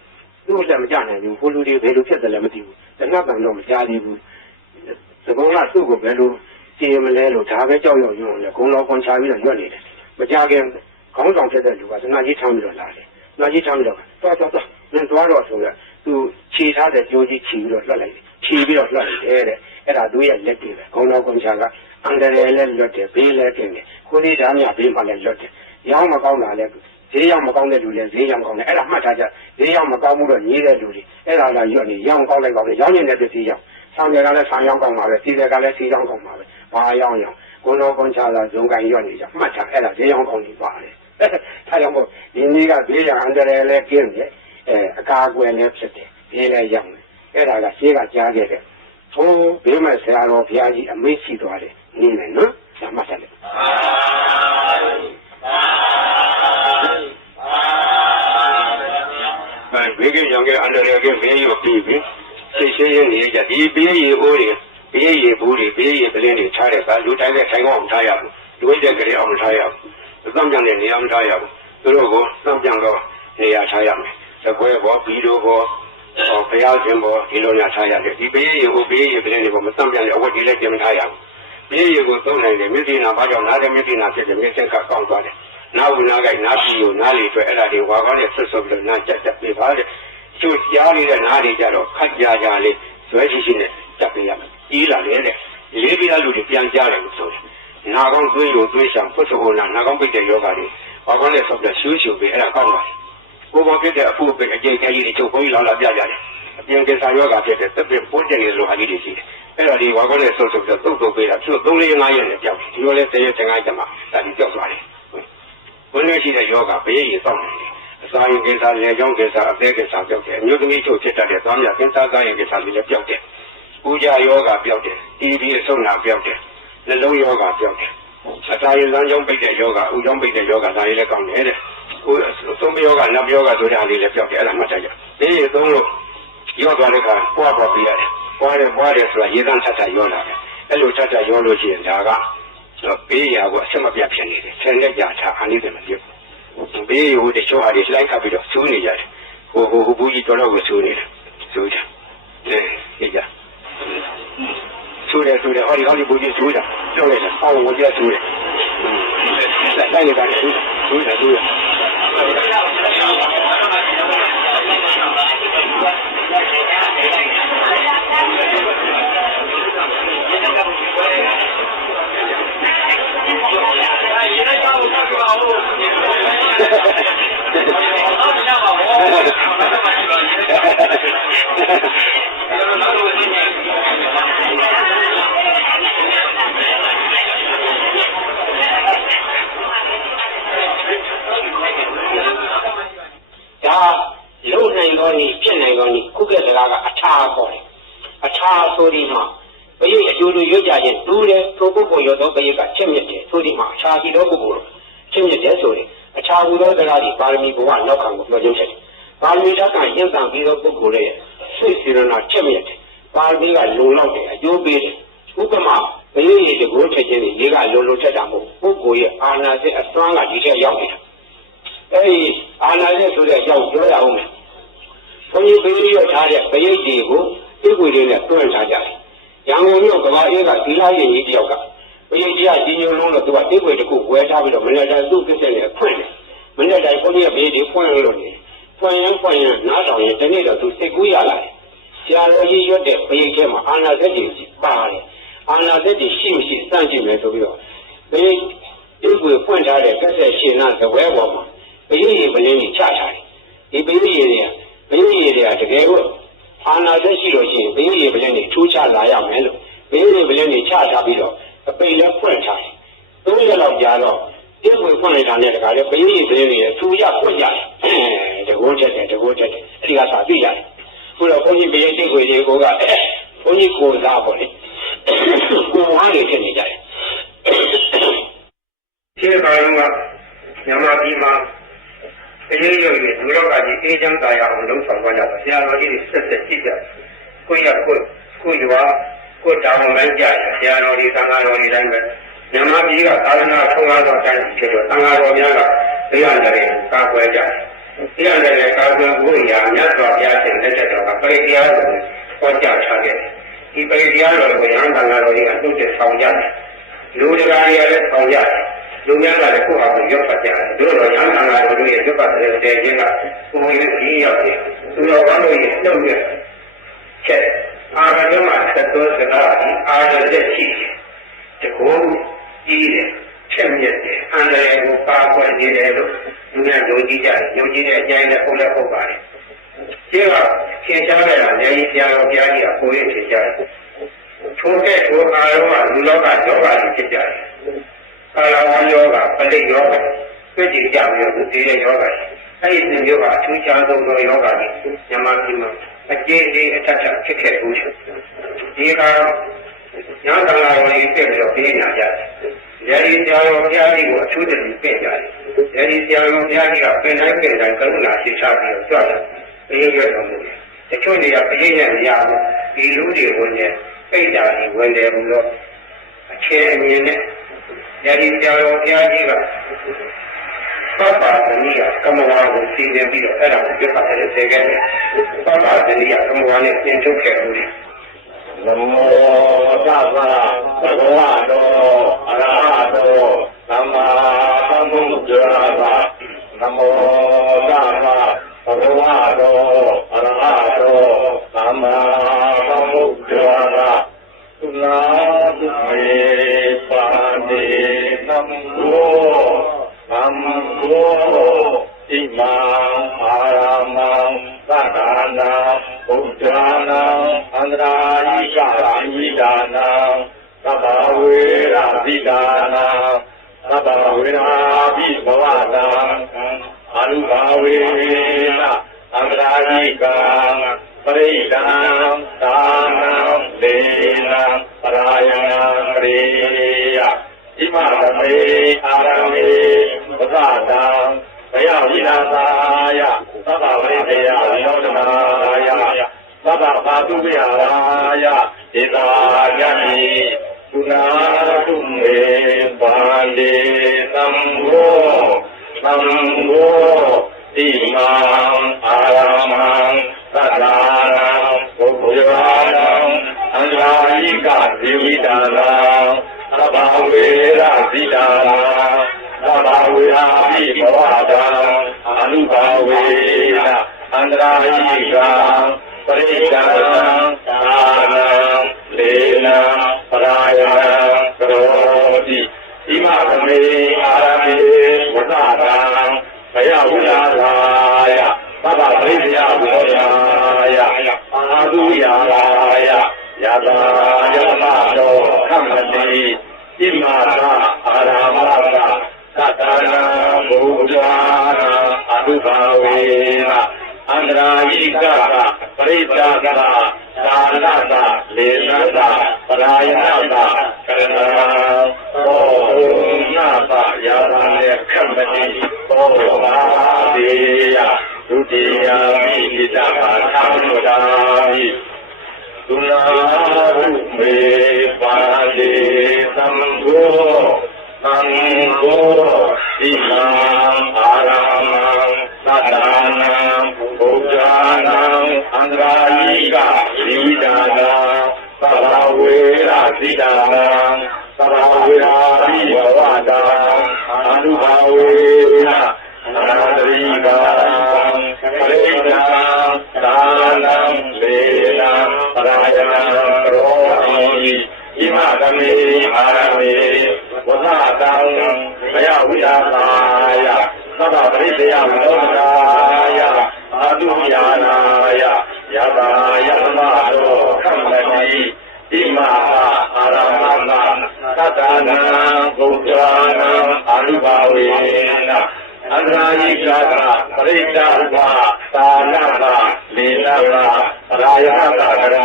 သူ့လည်းမကြနိုင်ဘူးကိုလူတွေဘယ်လိုဖြစ်တယ်လဲမသိဘူးတနတ်တန်တော့မကြားသေးဘူးသဘုံကသူ့ကိုဘယ်လိုကြည်မလဲလို့ဒါပဲကြောက်ရုံနဲ့ဂုံတော်ကွန်ချာပြီးတော့ရွတ်နေတယ်မကြခင်ခေါင်းဆောင်ဖြစ်တဲ့လူကစနာကြီးထမ်းပြီးတော့လာတယ်စနာကြီးထမ်းပြီးတော့သွားမင်းသွားတော့ဆိုတော့သူခြေထားတဲ့ကြိုးကြီးခြေပြီးတော့လွှတ်လိုက်တယ်ခြေပြီးတော့လွှတ်လိုက်တယ်တဲ့အဲ့ဒါသူရဲ့လက်တွေပဲဂုံတော်ကွန်ချာကအန်တယ်လည်းလွတ်တယ်ဘေးလည်းတင်တယ်ကိုလေးဓာမြဘေးမှလည်းလွတ်တယ်ရောင်းမကောင်းတာလည်းဈေးရောက်မကောင်းတဲ့လူလည်းဈေးရောက်ကောင်းတယ်အဲ့ဒါမှတ်ထားကြဈေးရောက်မကောင်းမှုတော့ညီးတဲ့လူတွေအဲ့ဒါလာရွတ်နေရောင်းကောင်းလိုက်ပါလေရောင်းနေတဲ့ပစ္စည်းရောက်ဆံတွေကလည်းဆံရောင်းကောင်းပါပဲစီတွေကလည်းစီရောင်းကောင်းပါပဲဘာရောင်းဂုံတော်ကွန်ချာကဇုံကန်ရွတ်နေကြမှတ်ထားအဲ့ဒါဈေးရောက်ကောင်းနေပါလေထားကြောင့်မို့ဒီနေ့ကဈေးရောက်အန်တယ်လည်းကျင်းတယ်အကာအကွယ်လည်းဖြစ်တယ်ဈေးလည်းရောက်တယ်အဲ့ဒါကဈေးကကြားခဲ့တယ်ဟိုးဘေးမဲ့ဆရာတော်ဘုရားကြီးအမိန့်ရှိသွားတယ်နေမယ်နော်ဒါမှတ်တယ်ဘေးကရောင်ကအန်တယ်ကဘေးရောပြီးပြီရှင်းနေကြဒီဘေးရီအိုးတွေဘေးရီဘူးတွေဘေးရီပလင်းတွေထားတဲ့ကလူတိုင်းနဲ့ထိုင်ကောင်းထားရဘူးလူဝိတဲ့ကလေးအောင်ထားရဘူးသမပြန်တဲ့နေရာမထားရဘူးသူတို့ကိုသမပြန်တော့နေရာထားရမယ်သကွဲဘောဘီတို့ဘောဘုရားရှင်ဘောဒီလိုညာထားရတယ်ဒီဘေးရီအိုးဘေးရီပလင်းတွေကိုမသမပြန်တဲ့အဝတ်ကြီးလည်းပြင်မထားရဘူးဘေးရီကိုသုံးနိုင်တယ်မြစ်ဒီနာဘာကြောင့်နားတယ်မြစ်ဒီနာဖြစ်တယ်မြစ်စက်ကကောင်းသွားတယ်နာဝနာကိုနားပြီးကိုနားလေအတွက်အဲ့ဒါတွေဝါကောင်းနဲ့ဆွတ်ဆွတ်ပြီးနားကြက်ပေးပါတဲ့ကျိုးကြားနေတဲ့နားတွေကြတော့ခက်ကြလေးဇွဲရှိနဲ့ကြက်ပေးရမယ်။ကြီးလာလေတဲ့လေးပြားလူတွေပြန်ကြားတယ်လို့ဆိုတယ်။နာကောင်းသွေးရုံသွေးဆောင်ဖွတ်ဆိုနာကောင်းပိတ်တဲ့ယောဂတွေဝါကောင်းနဲ့ဆွတ်ပြီးရှူးပေးအဲ့ဒါကောင်းပါလေ။ဘုံဘပြတဲ့အဖို့ပိတ်အကျိတ်ကြီးတွေချုပ်ခွေးလာပြကြတယ်။ အပြင်ကင်ဆာယောဂဖြစ်တဲ့သစ်ပင်ပိုးကျနေလို့ဟာလေးတွေရှိတယ်အဲ့တော့ဒီဝါကောနဲ့ဆုပ်ဆုပ်ပြီးတုတ်ပေးတာသူ3-4 ရက်နဲ့ပြောက်တယ်ဒီလိုလဲတရက်15ရက်မှဒါပြီးပြောက်သွားတယ်ဝင်နေရှိတဲ့ယောဂဘေးရည်စောင့်နေတယ်အစာရင်ကင်ဆာလေကြောင်းကင်ဆာအသေးကင်ဆာပြောက်တယ်အမျိုးသမီးချုပ်ဖြစ်တတ်တဲ့သွားမြကင်ဆာသားရင်ကင်ဆာတွေလည်းပြောက်တယ်ပူကြယောဂပြောက်တယ်တီဘီအဆုတ်နာပြောက်တယ်နှလုံးယောဂပြောက်တယ်အစာရင်လမ်းကြောင်းပိတ်တဲ့ယောဂဥကြောင်းပိတ်တဲ့ယောဂဒါလေးလည်းကောင်းတယ်တဲ့ဟိုသုံးယောဂနတ်ယောဂဆိုတာလေးလည်းပြောက်တယ်အဲ့ဒါမှတ်ကြရဘေးရည်သုံးလို့ယောဂလည်းကပွားပြီးရတယ်ပွားတယ်ဆိုတာရေသန့်ထထရောလာတယ်အဲ့လိုထထရောလို့ရှိရင်ဒါကဘေးရာကိုအဆက်မပြတ်ဖြစ်နေတယ်ဆယ်လက်ကြာချအာနိသင်မပြုတ်ဘေးဟိုတချို့ဟာတွေလိုက်ခတ်ပြီးတော့ဆူးနေကြတယ်ဟိုဘူးကြီးတော်တော်ကိုဆူးနေတယ်ဆူးကြကြကြဆူးတယ်ဟောဒီဘူးကြီးဆူးတာပြောလိုက်တာအော်ဝင်ပြဆူးတယ်လိုက်နေတာဆူးတယ်လုံနိုင်တော်နေဖြစ်နိုင်တော်နေခုကစကားကအထာခေါ်တယ်အထာဆိုဒီမှာဘယိတ်အကျိုးတို့ရွတ်ကြရင်တူးတယ်ထိုပုဂ္ဂိုလ်ရောသောဘယိတ်ကချက်မြစ်တယ်ဆိုဒီမှာအထာရှိသောပုဂ္ဂိုလ်ချက်မြစ်တယ်ဆိုရင်အထာဟူသောစကားဒီပါရမီဘဝနောက်ခံကိုပြောခြင်းဖြစ်တယ်ပါရမီဓာတ်ကရင့်တန်ပြီးသောပုဂ္ဂိုလ်ရဲ့စိတ်စေရနာချက်မြစ်တယ်ပါရမီကလုံလောက်တယ်အကျိုးပေးတယ်ဥပမာဘယိတ်တကိုးထက်ခြင်းဒီကလုံထက်တာမဟုတ်ပုဂ္ဂိုလ်ရဲ့အာနာစိတ်အစွမ်းကဒီထက်ရောက်နေတာအဲဒီအာနာစိတ်ဆိုတဲ့ရောက်ပြောရအောင်ဘုန်းကြီးဘေးရထားတဲ့ပရိတ်တွေကိုတိတ်ွေတွေနဲ့တွန်းထားကြတယ်။ရန်ကုန်မြို့ကဘာအေးကဒီလားရင်ကြီးတယောက်ကပရိတ်ကြီးကကြီးညိုလုံးလို့သူကတိတ်ွေတစ်ခုဝဲထားပြီးတော့မနေ့တိုင်းသူ့ကိစ္စနဲ့ဖွင့်တယ်။မနေ့တိုင်းဘုန်းကြီးကဘေးတွေဖွင့်လို့နေ။ဖွင့်ရင်နားဆောင်ရင်တနေ့တော့သူစိတ်ကူးရလာတယ်။ဆရာတော်ကြီးရွတ်တဲ့ပရိတ်ထဲမှာအာနာသက်တွေပါတယ်။အာနာသက်တွေရှိမရှိစမ်းကြည့်မယ်ဆိုပြီးတော့ပရိတ်တိတ်ွေဖွင့်ထားတဲ့ကက်ဆက်ရှင်နာသဝဲပေါ်မှာပရိတ်ရေပလင်းကြီးချထားတယ်။ဒီပရိတ်ရေတွေကဘေးရည်တွေကတကယ်လို့အာနာသက်ရှိလို့ရှိရင်ဘေးရည်ပလင်းတွေထိုးချလာရမယ်လို့ဘေးရည်ပလင်းတွေချထားပြီးတော့အပိတ်လည်းဖွင့်ထားတယ်။၃ရက်လောက်ကြာတော့ဒီကိုဖွင့်လိုက်တာနဲ့တခါလေဘေးရည်ပလင်းတွေထိုးချဖွင့်ကြတယ်။တကိုးချက်တယ်အဲ့ဒီကစာသိရတယ်။ခုတော့ဘုန်းကြီးဘေးရည်တိတ်ခွေတွေကဘုန်းကြီးကိုစားပေါ့လေ။ကိုဝါးနေဖြစ်နေကြတယ်။ဒီကောင်ကမြန်မာပြည်မှာအရေးရည်လူရောကကြီးအေးချမ်းသာရအောင်လုပ်ဆောင်ကြတာဆရာတော်ကြီးဆက်ကြည့်ကြကိုရွာကိုတောင်းလိုက်ကြရဆရာတော်ဒီသံဃာတော်ဒီတိုင်းပဲမြန်မာပြည်ကသာသနာထုံးကားသောအတိုင်းဖြစ်တော့သံဃာတော်များကတရားနဲ့ကာကွယ်ကြတရားနဲ့ကာကွယ်ဖို့ရာမြတ်စွာဘုရားရှင်လက်ထက်တော်ကပရိတရားကိုဟောကြားထားခဲ့တယ်ဒီပရိတရားတော်ကိုရဟန်းသံဃာတော်တွေကတုတ်တက်ဆောင်ကြတယ်လူတရားတွေလည်းဆောင်ကြတယ်လူများကလည်းကိုယ့်ဟာကိုယ်ရောက်ကြတယ်တို့တော့ရဟန်းသံဃာတော်တို့ရဲ့ရုပ်ပတ်တဲ့ခြင်းကကိုယ်ရဲ့ကြီးရောက်တယ်သူတော်ဘာလို့ရဲ့နှုတ်ရဲ့ချက်အာရဏမှာသက်တော်စကားအာရတဲ့ရှိတကူကြီးတယ်ချက်မြက်တယ်အန္တရာယ်ကိုပါခွင့်နေတယ်လို့လူများယုံကြည်ကြတယ်ယုံကြည်တဲ့အကျိုးနဲ့ပုံလည်းပုတ်ပါတယ်ဒီကသင်ကြားရတာလည်းဆရာတော်ဘုရားကြီးကကိုယ်ရဲ့သင်ကြားတယ်ထိုကဲ့ထိုအာရုံကလူလောကယောဂကြီးဖြစ်ကြတယ်ကာလဝါယောဂပဋိယောဂပြည့်ကြည်ကြပြီးတော့ဒီရဲ့ယောဂအဲ့ဒီမျိုးကအထူးခြားဆုံးသောယောဂကြီးမြန်မာပြည်မှာအကျေးကြီးအထက်ထဖြစ်ခဲ့ဘူးဒီကညောင်းတလာတော်ကြီးပြည့်ပြီးတော့ပြင်းညာကြတယ်။အဲဒီဆရာတော်ဘုရားကြီးကိုအထူးတည်းပြည့်ကြတယ်။အဲဒီဆရာတော်ဘုရားကြီးကပင်တိုင်းကရုဏာရှိချပြီးတော့ကြွတယ်။ပြည့်ရွယ်တော်မူတယ်။တချို့တွေကပြည့်ရမရဘူး။ဒီလူတွေဝင်နေပိတ်တာကြီးဝင်တယ်ဘူးလို့အခြေအမြင်နဲ့အဲဒီဆရာတော်ဘုရားကြီးကပပသနိယကမ္မဝါကိုစီရင်ပြီးတော့အဲ့ဒါကိုပြတ်ပါတယ်စေခဲ့တယ်ပပသနိယကမ္မဝါနဲ့ပြင်ထုတ်ခဲ့လို့နမောတသဗ္ဗဘဂဝတောအရဟတောသမ္မာသမ္ဗုဒ္ဓါဘနမောတသဗ္ဗဘဂဝတောအရဟတောသမ္မာသမ္ဗုဒ္ဓါဘသုလာသုမေပါတိနမောဣမံအာရမံသတ္တနာဘုဒ္ဓ ဒာနာသဗ္ဗဝေရဇိတာနာသဗ္ဗဝေရာဘိဘဝတံအနုဘာဝေနအန္တရာယိကံပရိဒံဒါနံဒေနံပရာယဏံပရိယဣမသမေအာရမေပသတံဘယဝိနာသာယသဗ္ဗဝိတေယဝိနောဒနာယသဗ္ဗပါတုဝိဟာယဧတာယတိကုဏာတုမေပန္တိသံဃောတိမံအာရမံသတ္တာနံဘုဗ္ဗယာနံအန္တရာယိကဒေဝိတာနံသဗ္ဗဝေရဇိတာနံသဗ္ဗဝေရာဘိဘဝတံအနုဘာဝေနအန္တရာယိကံပရိဒံဒါနံဒေနံပရာယဏံကရောတိဣမသမေအာရမေဝသတံဘယဝိလာသာယသဗ္ဗပရိယဝေဒာယအာသုယာရာယယတာယမတောခမ္မတိဣမာသာအာရမသာသတ္တနာဘုရားနာအနုဘာဝေနအန္တရာယိကပရိသကသာလတလေနတပရာယနတကရဏဘောနာတယာရဏေခမ္မတိဘောဘာဒေယဒုတိယမိဣဒဘာသံဃာမိသုနာရုမေပါလေသံဃောသံဃောဣမံအာရမံသတ္တနာဘုရားနံအန္တရာယိကဝိဒါနာသဗ္ဗဝေရဇိတာနာသဗ္ဗဝေရာဘိဘဝတံအနုဘာဝေနအန္တရိကံပရိဒံဒါနံဒေနံပရာယဏံကရောတိဣမသမေအာရမေဝသတံဘယဝိဟာသာယသဗ္ဗပရိသေယဝိနောဒနာယအာတုယာနာယယတာယမတောခမ္မတိဣမာအာရမနာသတ္တနာဘုရားနာအနုဘာဝေနအန္တရာယိကပရိဒံသာသာနတလေနတပရာယတကရဏ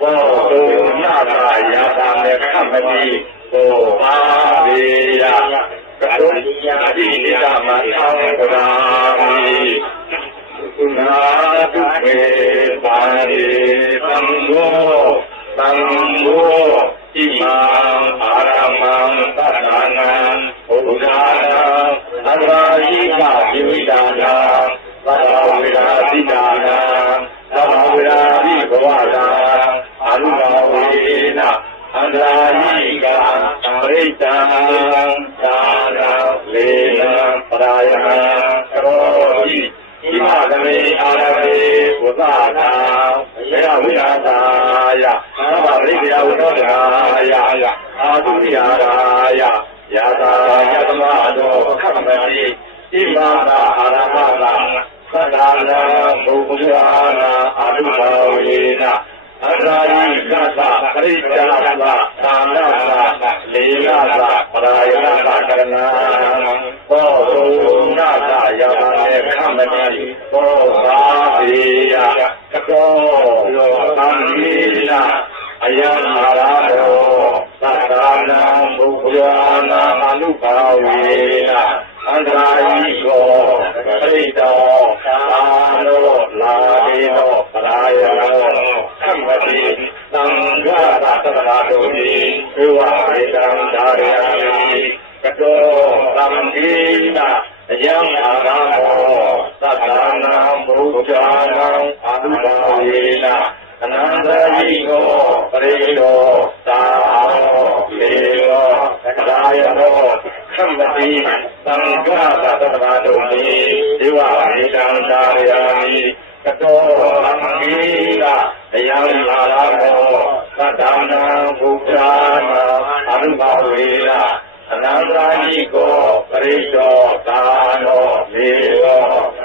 ဘောတုနာတာယတာမေခမ္မတိဘောပါဝေယကရုဏာတိနိဒမသံဃာမိကုဏာတုမေပါရိသံဃောသံဃောဣမံအာရမံသတ္တနာဘုရားနာအန္တရာယိကဒေဝိတာနာသဗ္ဗဝေရာဇိတာနာသဗ္ဗဝေရာဘိဘဝတံအနုဘာဝေနအန္တရာယိကပရိဒံဒါနံလေနံပရာယဏံကရောတိဣမသမေအာရမေဝသတံဘယဝိဟာသာယသဗ္ဗပရိသေယဝိနောဒနာယအာသုယာရာယယတာယသမတောခမ္မတိဣမာသာအာရမသာသတ္တနာဘုရားနာအနုဘာဝေနအန္တရာယိကသပရိစ္ဆာသသာနသလေနသပရာယနသကရဏဘောသုနာသယမေခမ္မတိဘောဘာဒေယကတောသံဃိနာအယံအာရတောသတ္တနာဘုရားနာအနုဘာဝေနအန္တရာယိကောပရိတောသာနောလာဒေနောပရာယနောခမ္မတိသံဃာသတ္တနာတုတိဧဝမေတံဒါရယမိကတောသံဃိနာအယံအာရမောသတ္တနာဘုရားနာအနုဘာဝေနအနန္တယိကောပရိတောသာနောလေနောပရာယနောခမ္မတိသံဃာသတ္တနာတုတိဧဝမေတံဒါရယမိကတောသံဃိနာအယံအာရမောသတ္တနာဘုရားနာအနုဘာဝေနအနန္တယိကောပရိတောသာနောလေနော